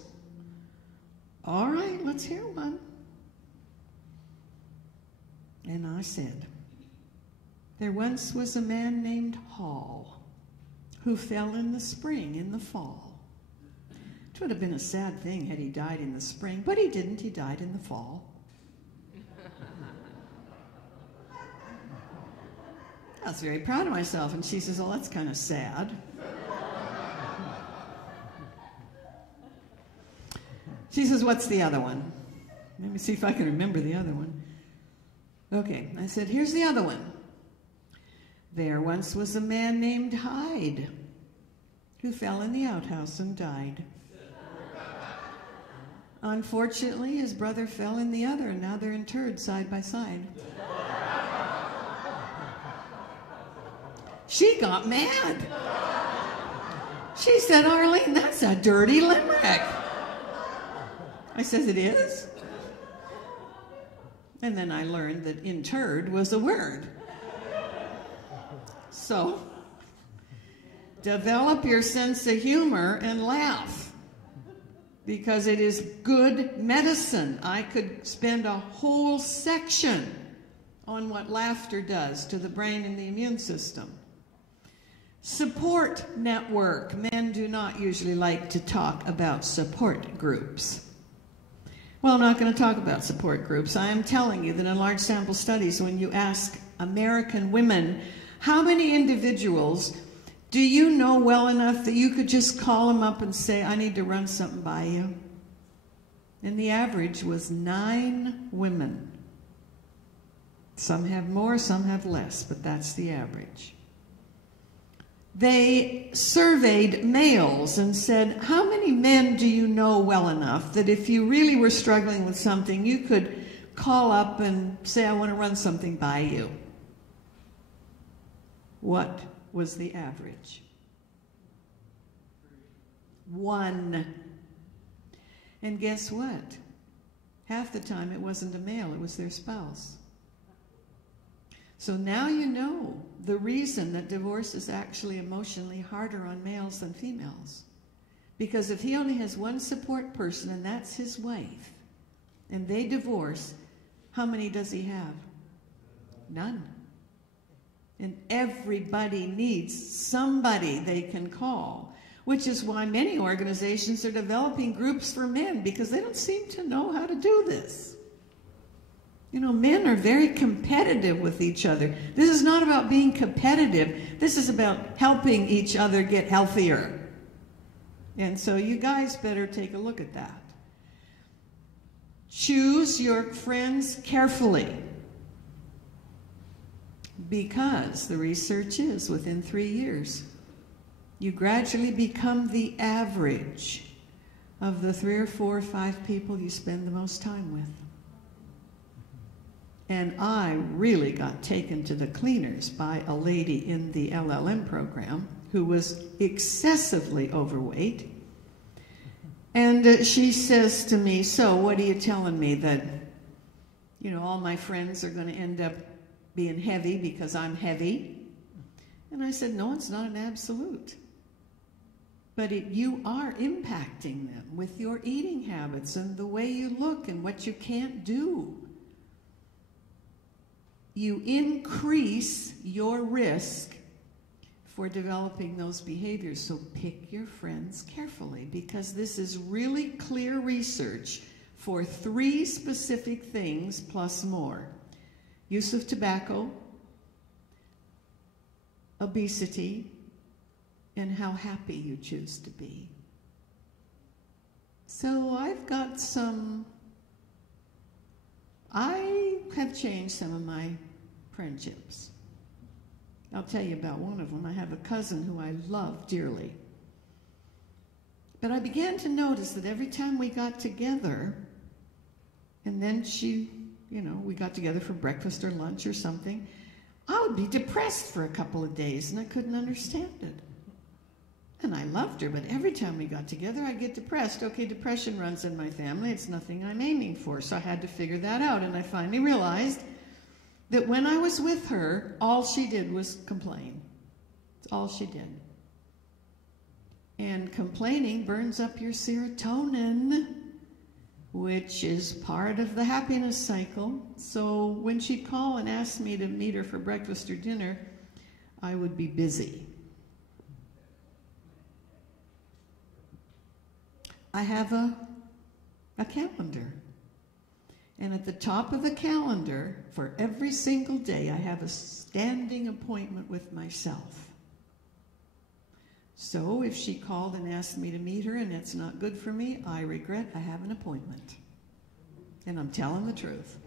"All right, let's hear one." And I said, "There once was a man named Hall who fell in the spring in the fall. It would have been a sad thing had he died in the spring, but he didn't. He died in the fall. I was very proud of myself. And she says, oh, that's kind of sad. She says, what's the other one? Let me see if I can remember the other one. Okay, I said, here's the other one. There once was a man named Hyde who fell in the outhouse and died. Unfortunately, his brother fell in the other, and now they're interred side by side. She got mad. She said, Arlene, that's a dirty limerick. I says, it is? And then I learned that interred was a word. So, develop your sense of humor and laugh, because it is good medicine. I could spend a whole section on what laughter does to the brain and the immune system. Support network. Men do not usually like to talk about support groups. Well, I'm not going to talk about support groups. I am telling you that in large sample studies, when you ask American women, how many individuals do you know well enough that you could just call them up and say, I need to run something by you? And the average was 9 women. Some have more, some have less, but that's the average. They surveyed males and said, how many men do you know well enough that if you really were struggling with something, you could call up and say, I want to run something by you? What was the average? 1. And guess what? Half the time it wasn't a male, it was their spouse. So now you know the reason that divorce is actually emotionally harder on males than females. Because if he only has one support person, and that's his wife, and they divorce, how many does he have? None. And everybody needs somebody they can call, which is why many organizations are developing groups for men, because they don't seem to know how to do this. You know, men are very competitive with each other. This is not about being competitive. This is about helping each other get healthier. And so you guys better take a look at that. Choose your friends carefully, because the research is within 3 years, you gradually become the average of the 3 or 4 or 5 people you spend the most time with. And I really got taken to the cleaners by a lady in the LLM program who was excessively overweight. And she says to me, so what are you telling me, that, you know, all my friends are going to end up being heavy because I'm heavy? And I said, no, it's not an absolute. But you are impacting them with your eating habits and the way you look and what you can't do. You increase your risk for developing those behaviors. So pick your friends carefully, because this is really clear research for 3 specific things plus more: use of tobacco, obesity, and how happy you choose to be. So I have changed some of my friendships. I'll tell you about one of them. I have a cousin who I love dearly. But I began to notice that every time we got together, and then we got together for breakfast or lunch or something, I would be depressed for a couple of days, and I couldn't understand it. And I loved her, but every time we got together, I'd get depressed. Okay, depression runs in my family. It's nothing I'm aiming for, so I had to figure that out. And I finally realized that when I was with her, all she did was complain. It's all she did. And complaining burns up your serotonin, which is part of the happiness cycle. So when she'd call and ask me to meet her for breakfast or dinner, I would be busy. I have a calendar. And at the top of the calendar, for every single day, I have a standing appointment with myself. So if she called and asked me to meet her and it's not good for me, I regret I have an appointment. And I'm telling the truth.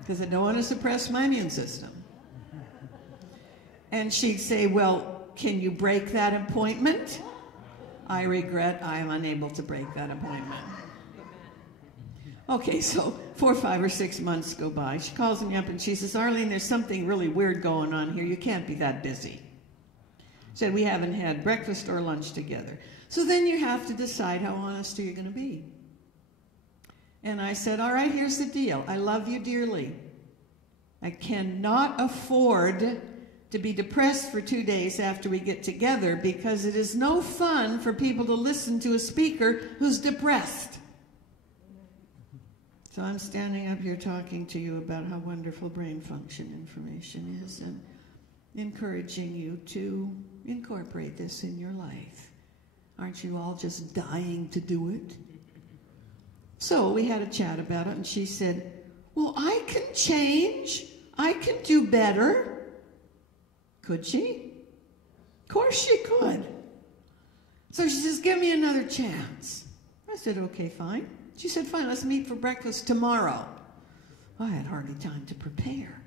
Because I don't want to suppress my immune system. And she'd say, well, can you break that appointment? I regret I am unable to break that appointment. Okay, so 4, 5, or 6 months go by. She calls me up and she says, Arlene, there's something really weird going on here. You can't be that busy. Said, we haven't had breakfast or lunch together. So then you have to decide how honest are you going to be. And I said, all right, here's the deal. I love you dearly. I cannot afford to be depressed for 2 days after we get together because it is no fun for people to listen to a speaker who's depressed. So I'm standing up here talking to you about how wonderful brain function information is and encouraging you to incorporate this in your life. Aren't you all just dying to do it? So we had a chat about it, and she said, well, I can change. I can do better. Could she? Of course she could. So she says, give me another chance. I said, okay, fine. She said, fine, let's meet for breakfast tomorrow. I had hardly time to prepare.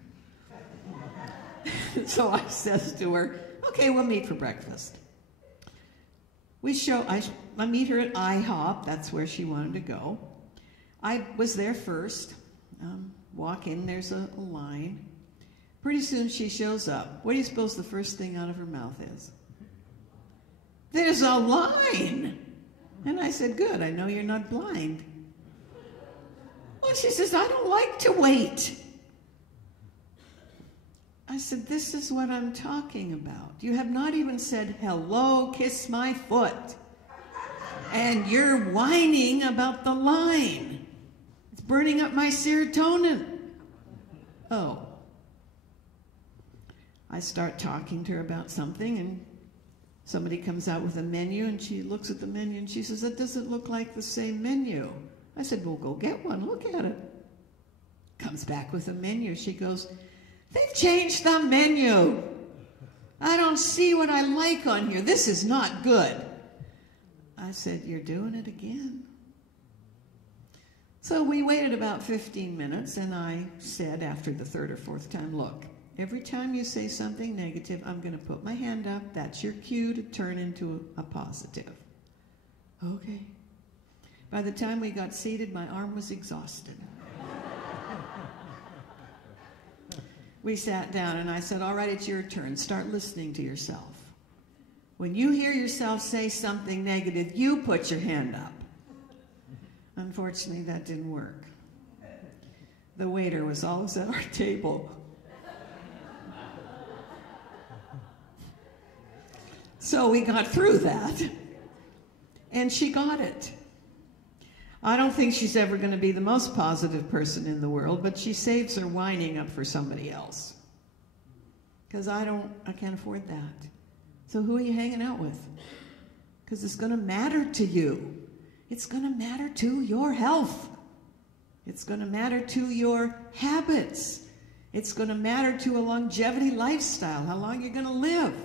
So I says to her, okay, we'll meet for breakfast. I meet her at IHOP. That's where she wanted to go. I was there first. Walk in, there's a line. Pretty soon she shows up. What do you suppose the first thing out of her mouth is? There's a line. And I said, good, I know you're not blind. Well, she says, I don't like to wait. I said, this is what I'm talking about. You have not even said, hello, kiss my foot. And you're whining about the line. It's burning up my serotonin. Oh. I start talking to her about something, and somebody comes out with a menu, and she looks at the menu, and she says, that doesn't look like the same menu. I said, well, go get one. Look at it. Comes back with a menu. She goes, they've changed the menu. I don't see what I like on here. This is not good. I said, you're doing it again. So we waited about 15 minutes, and I said after the third or fourth time, look, every time you say something negative, I'm going to put my hand up. That's your cue to turn into a positive. Okay. By the time we got seated, my arm was exhausted. We sat down, and I said, all right, it's your turn. Start listening to yourself. When you hear yourself say something negative, you put your hand up. Unfortunately, that didn't work. The waiter was always at our table. So we got through that, and she got it. I don't think she's ever going to be the most positive person in the world, but she saves her whining up for somebody else. Because I can't afford that. So who are you hanging out with? Because it's going to matter to you. It's going to matter to your health. It's going to matter to your habits. It's going to matter to a longevity lifestyle, how long you're going to live.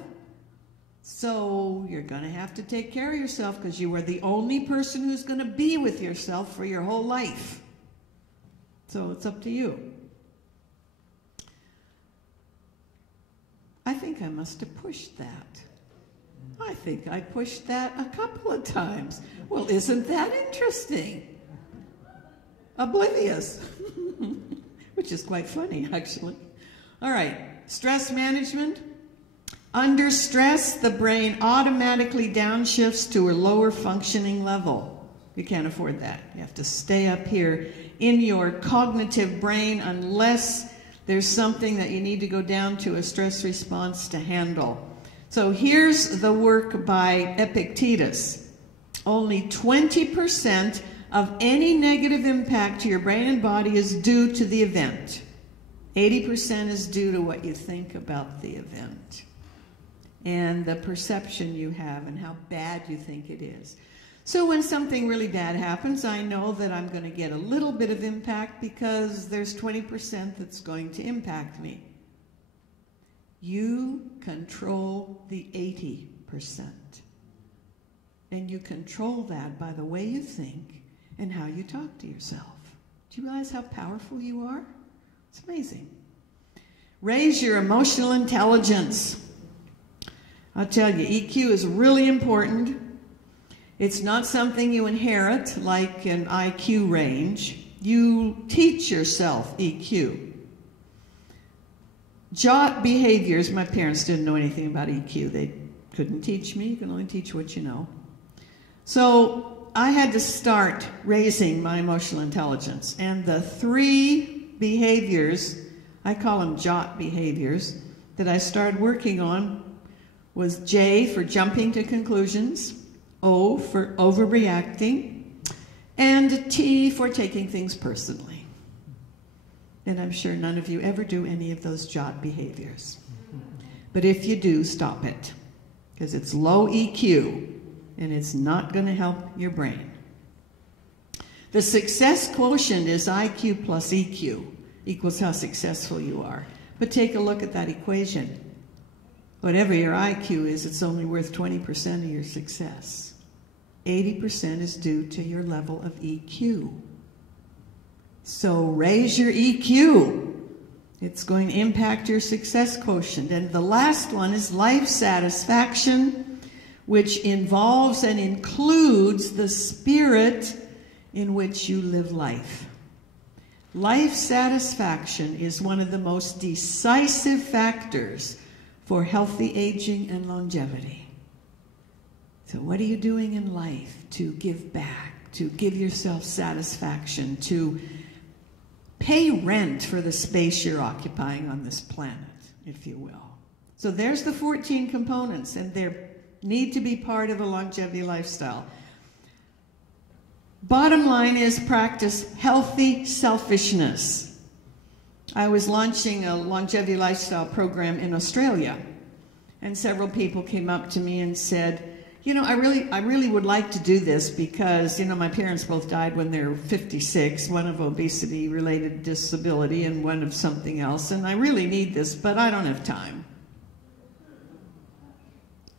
So you're going to have to take care of yourself because you are the only person who's going to be with yourself for your whole life. So it's up to you. I think I must have pushed that. I think I pushed that a couple of times. Well, isn't that interesting? Oblivious. Which is quite funny, actually. All right, stress management. Under stress, the brain automatically downshifts to a lower functioning level. You can't afford that. You have to stay up here in your cognitive brain unless there's something that you need to go down to a stress response to handle. So here's the work by Epictetus. Only 20% of any negative impact to your brain and body is due to the event. 80% is due to what you think about the event and the perception you have and how bad you think it is. So when something really bad happens, I know that I'm going to get a little bit of impact because there's 20% that's going to impact me. You control the 80%. And you control that by the way you think and how you talk to yourself. Do you realize how powerful you are? It's amazing. Raise your emotional intelligence. I'll tell you, EQ is really important. It's not something you inherit like an IQ range. You teach yourself EQ. Jot behaviors. My parents didn't know anything about EQ. They couldn't teach me. You can only teach what you know. So I had to start raising my emotional intelligence. And the 3 behaviors, I call them jot behaviors, that I started working on was J for jumping to conclusions, O for overreacting, and T for taking things personally. And I'm sure none of you ever do any of those jot behaviors. But if you do, stop it, because it's low EQ, and it's not going to help your brain. The success quotient is IQ plus EQ equals how successful you are. But take a look at that equation. Whatever your IQ is, it's only worth 20% of your success. 80% is due to your level of EQ. So raise your EQ. It's going to impact your success quotient. And the last one is life satisfaction, which involves and includes the spirit in which you live life. Life satisfaction is one of the most decisive factors for healthy aging and longevity. So what are you doing in life to give back, to give yourself satisfaction, to pay rent for the space you're occupying on this planet, if you will? So there's the 14 components, and they need to be part of a longevity lifestyle. Bottom line is practice healthy selfishness. I was launching a longevity lifestyle program in Australia, and several people came up to me and said, you know, I really would like to do this because, you know, my parents both died when they were 56, one of obesity-related disability and one of something else, and I really need this, but I don't have time.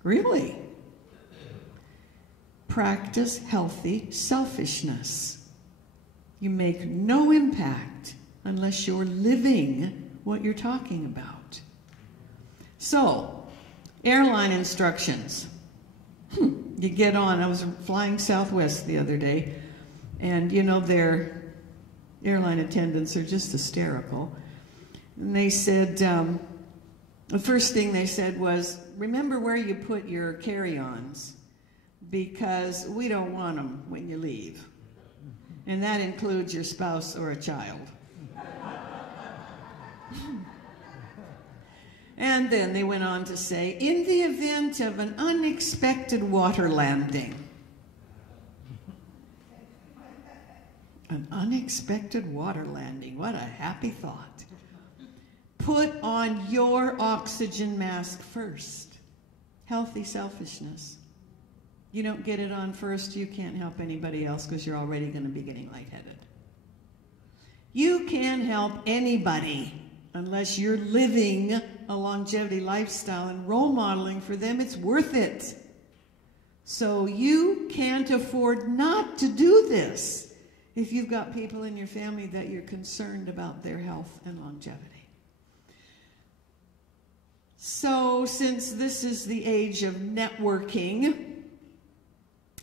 Really? Practice healthy selfishness. You make no impact unless you're living what you're talking about. So, airline instructions. You get on. I was flying Southwest the other day, and you know, their airline attendants are just hysterical. And they said, the first thing they said was, remember where you put your carry-ons, because we don't want them when you leave. And that includes your spouse or a child. And then they went on to say, in the event of an unexpected water landing. An unexpected water landing. What a happy thought. Put on your oxygen mask first. Healthy selfishness. You don't get it on first, you can't help anybody else because you're already going to be getting lightheaded. You can't help anybody unless you're living a longevity lifestyle and role modeling for them. It's worth it. So you can't afford not to do this if you've got people in your family that you're concerned about their health and longevity. So since this is the age of networking,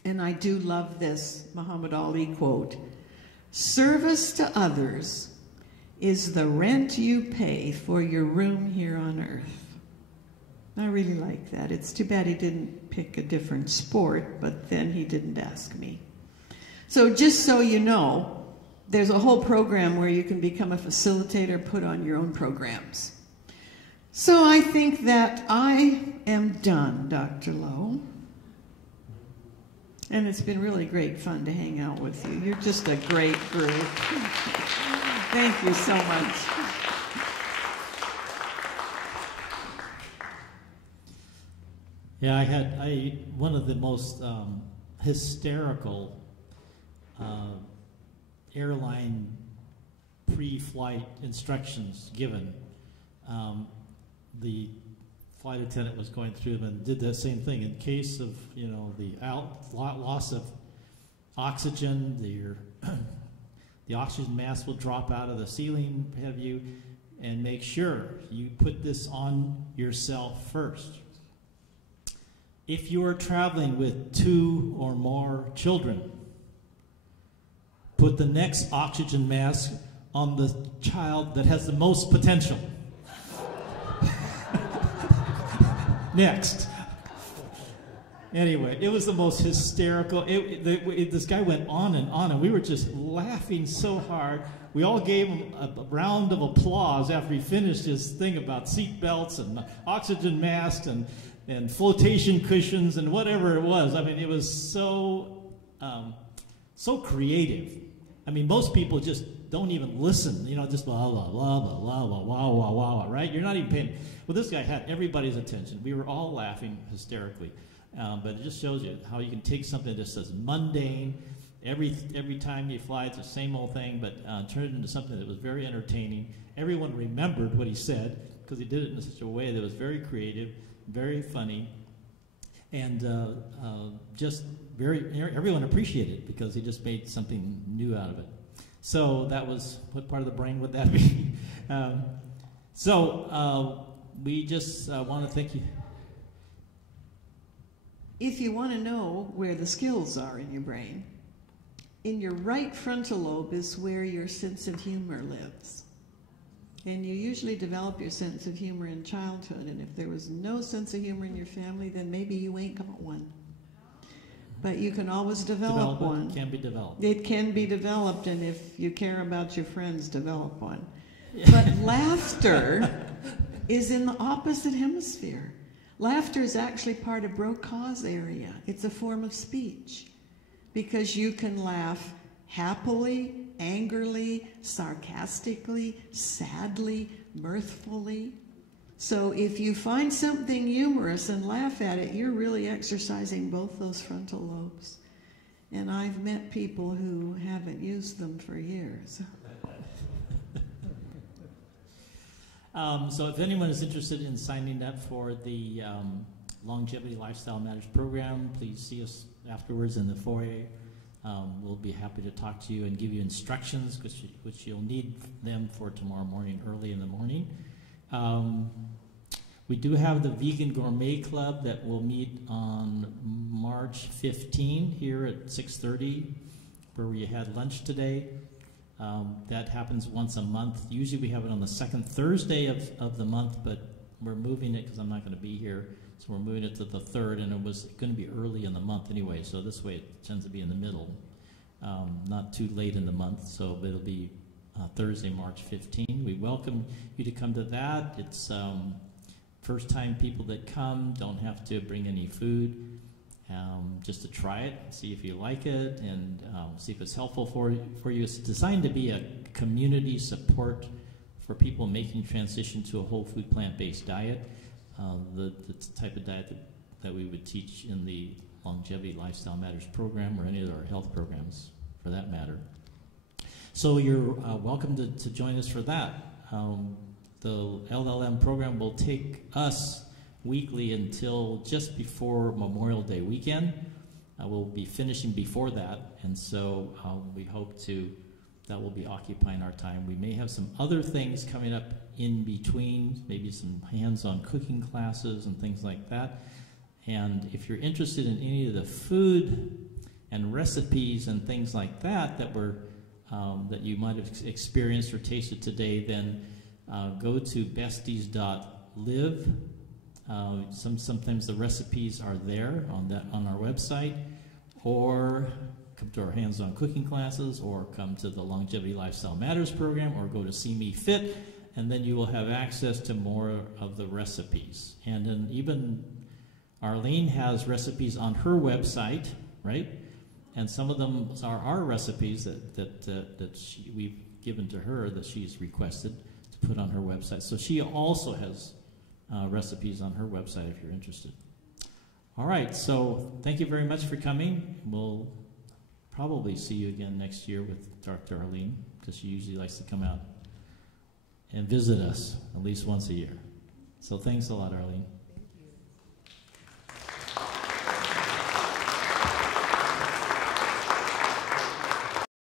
and I do love this Muhammad Ali quote, service to others is the rent you pay for your room here on earth. I really like that. It's too bad he didn't pick a different sport, but then he didn't ask me. So just so you know, there's a whole program where you can become a facilitator, put on your own programs. So I think that I am done, Dr. Lowe. And it's been really great fun to hang out with you. You're just a great group. Thank you so much. Yeah, one of the most hysterical airline pre-flight instructions given. The flight attendant was going through them and did that same thing. In case of, you know, the loss of oxygen, the oxygen mask will drop out of the ceiling, have you, and make sure you put this on yourself first. If you are traveling with 2 or more children, put the next oxygen mask on the child that has the most potential. Next. Anyway, it was the most hysterical. This guy went on, and we were just laughing so hard. We all gave him a round of applause after he finished his thing about seat belts and oxygen masks and flotation cushions and whatever it was. I mean, it was so creative. I mean, most people just don't even listen, you know, just blah, blah, blah, blah, blah, blah, blah, blah, blah, right? You're not even paying. Well, this guy had everybody's attention. We were all laughing hysterically. But it just shows you how you can take something that just says mundane. Every time you fly, it's the same old thing, but turn it into something that was very entertaining. Everyone remembered what he said because he did it in such a way that was very creative, very funny, and everyone appreciated it because he just made something new out of it. So that was, what part of the brain would that be? We just want to thank you. If you want to know where the skills are in your brain, in your right frontal lobe is where your sense of humor lives. And you usually develop your sense of humor in childhood, and if there was no sense of humor in your family, then maybe you ain't got one. But you can always develop one. It can be developed. It can be developed, and if you care about your friends, develop one. But laughter is in the opposite hemisphere. Laughter is actually part of Brokaw's area. It's a form of speech because you can laugh happily, angrily, sarcastically, sadly, mirthfully. So if you find something humorous and laugh at it, you're really exercising both those frontal lobes. And I've met people who haven't used them for years. So if anyone is interested in signing up for the Longevity Lifestyle Matters program, please see us afterwards in the foyer. We'll be happy to talk to you and give you instructions, which you'll need them for tomorrow morning, early in the morning. We do have the Vegan Gourmet Club that will meet on March 15 here at 6:30, where we had lunch today. That happens once a month. Usually we have it on the second Thursday of the month, but we're moving it because I'm not going to be here. So we're moving it to the third, and it was going to be early in the month anyway. So this way it tends to be in the middle, not too late in the month. So it'll be Thursday, March 15. We welcome you to come to that. It's first time people that come don't have to bring any food. Just to try it, see if you like it, and see if it's helpful for you. It's designed to be a community support for people making transition to a whole food plant-based diet, the type of diet that we would teach in the Longevity Lifestyle Matters program or any of our health programs for that matter. So you're welcome to join us for that. The LLM program will take us weekly until just before Memorial Day weekend. We'll be finishing before that, and so we hope that will be occupying our time. We may have some other things coming up in between, maybe some hands-on cooking classes and things like that. And if you're interested in any of the food and recipes and things like that that you might have experienced or tasted today, then go to besties.live. Sometimes the recipes are there on our website, or come to our hands-on cooking classes, or come to the Longevity Lifestyle Matters program, or go to See Me Fit, and then you will have access to more of the recipes. And then even Arlene has recipes on her website, right? And some of them are our recipes that we've given to her that she's requested to put on her website. So she also has recipes on her website if you're interested. All right, so thank you very much for coming. We'll probably see you again next year with Dr. Arlene, because she usually likes to come out and visit us at least once a year. So thanks a lot, Arlene.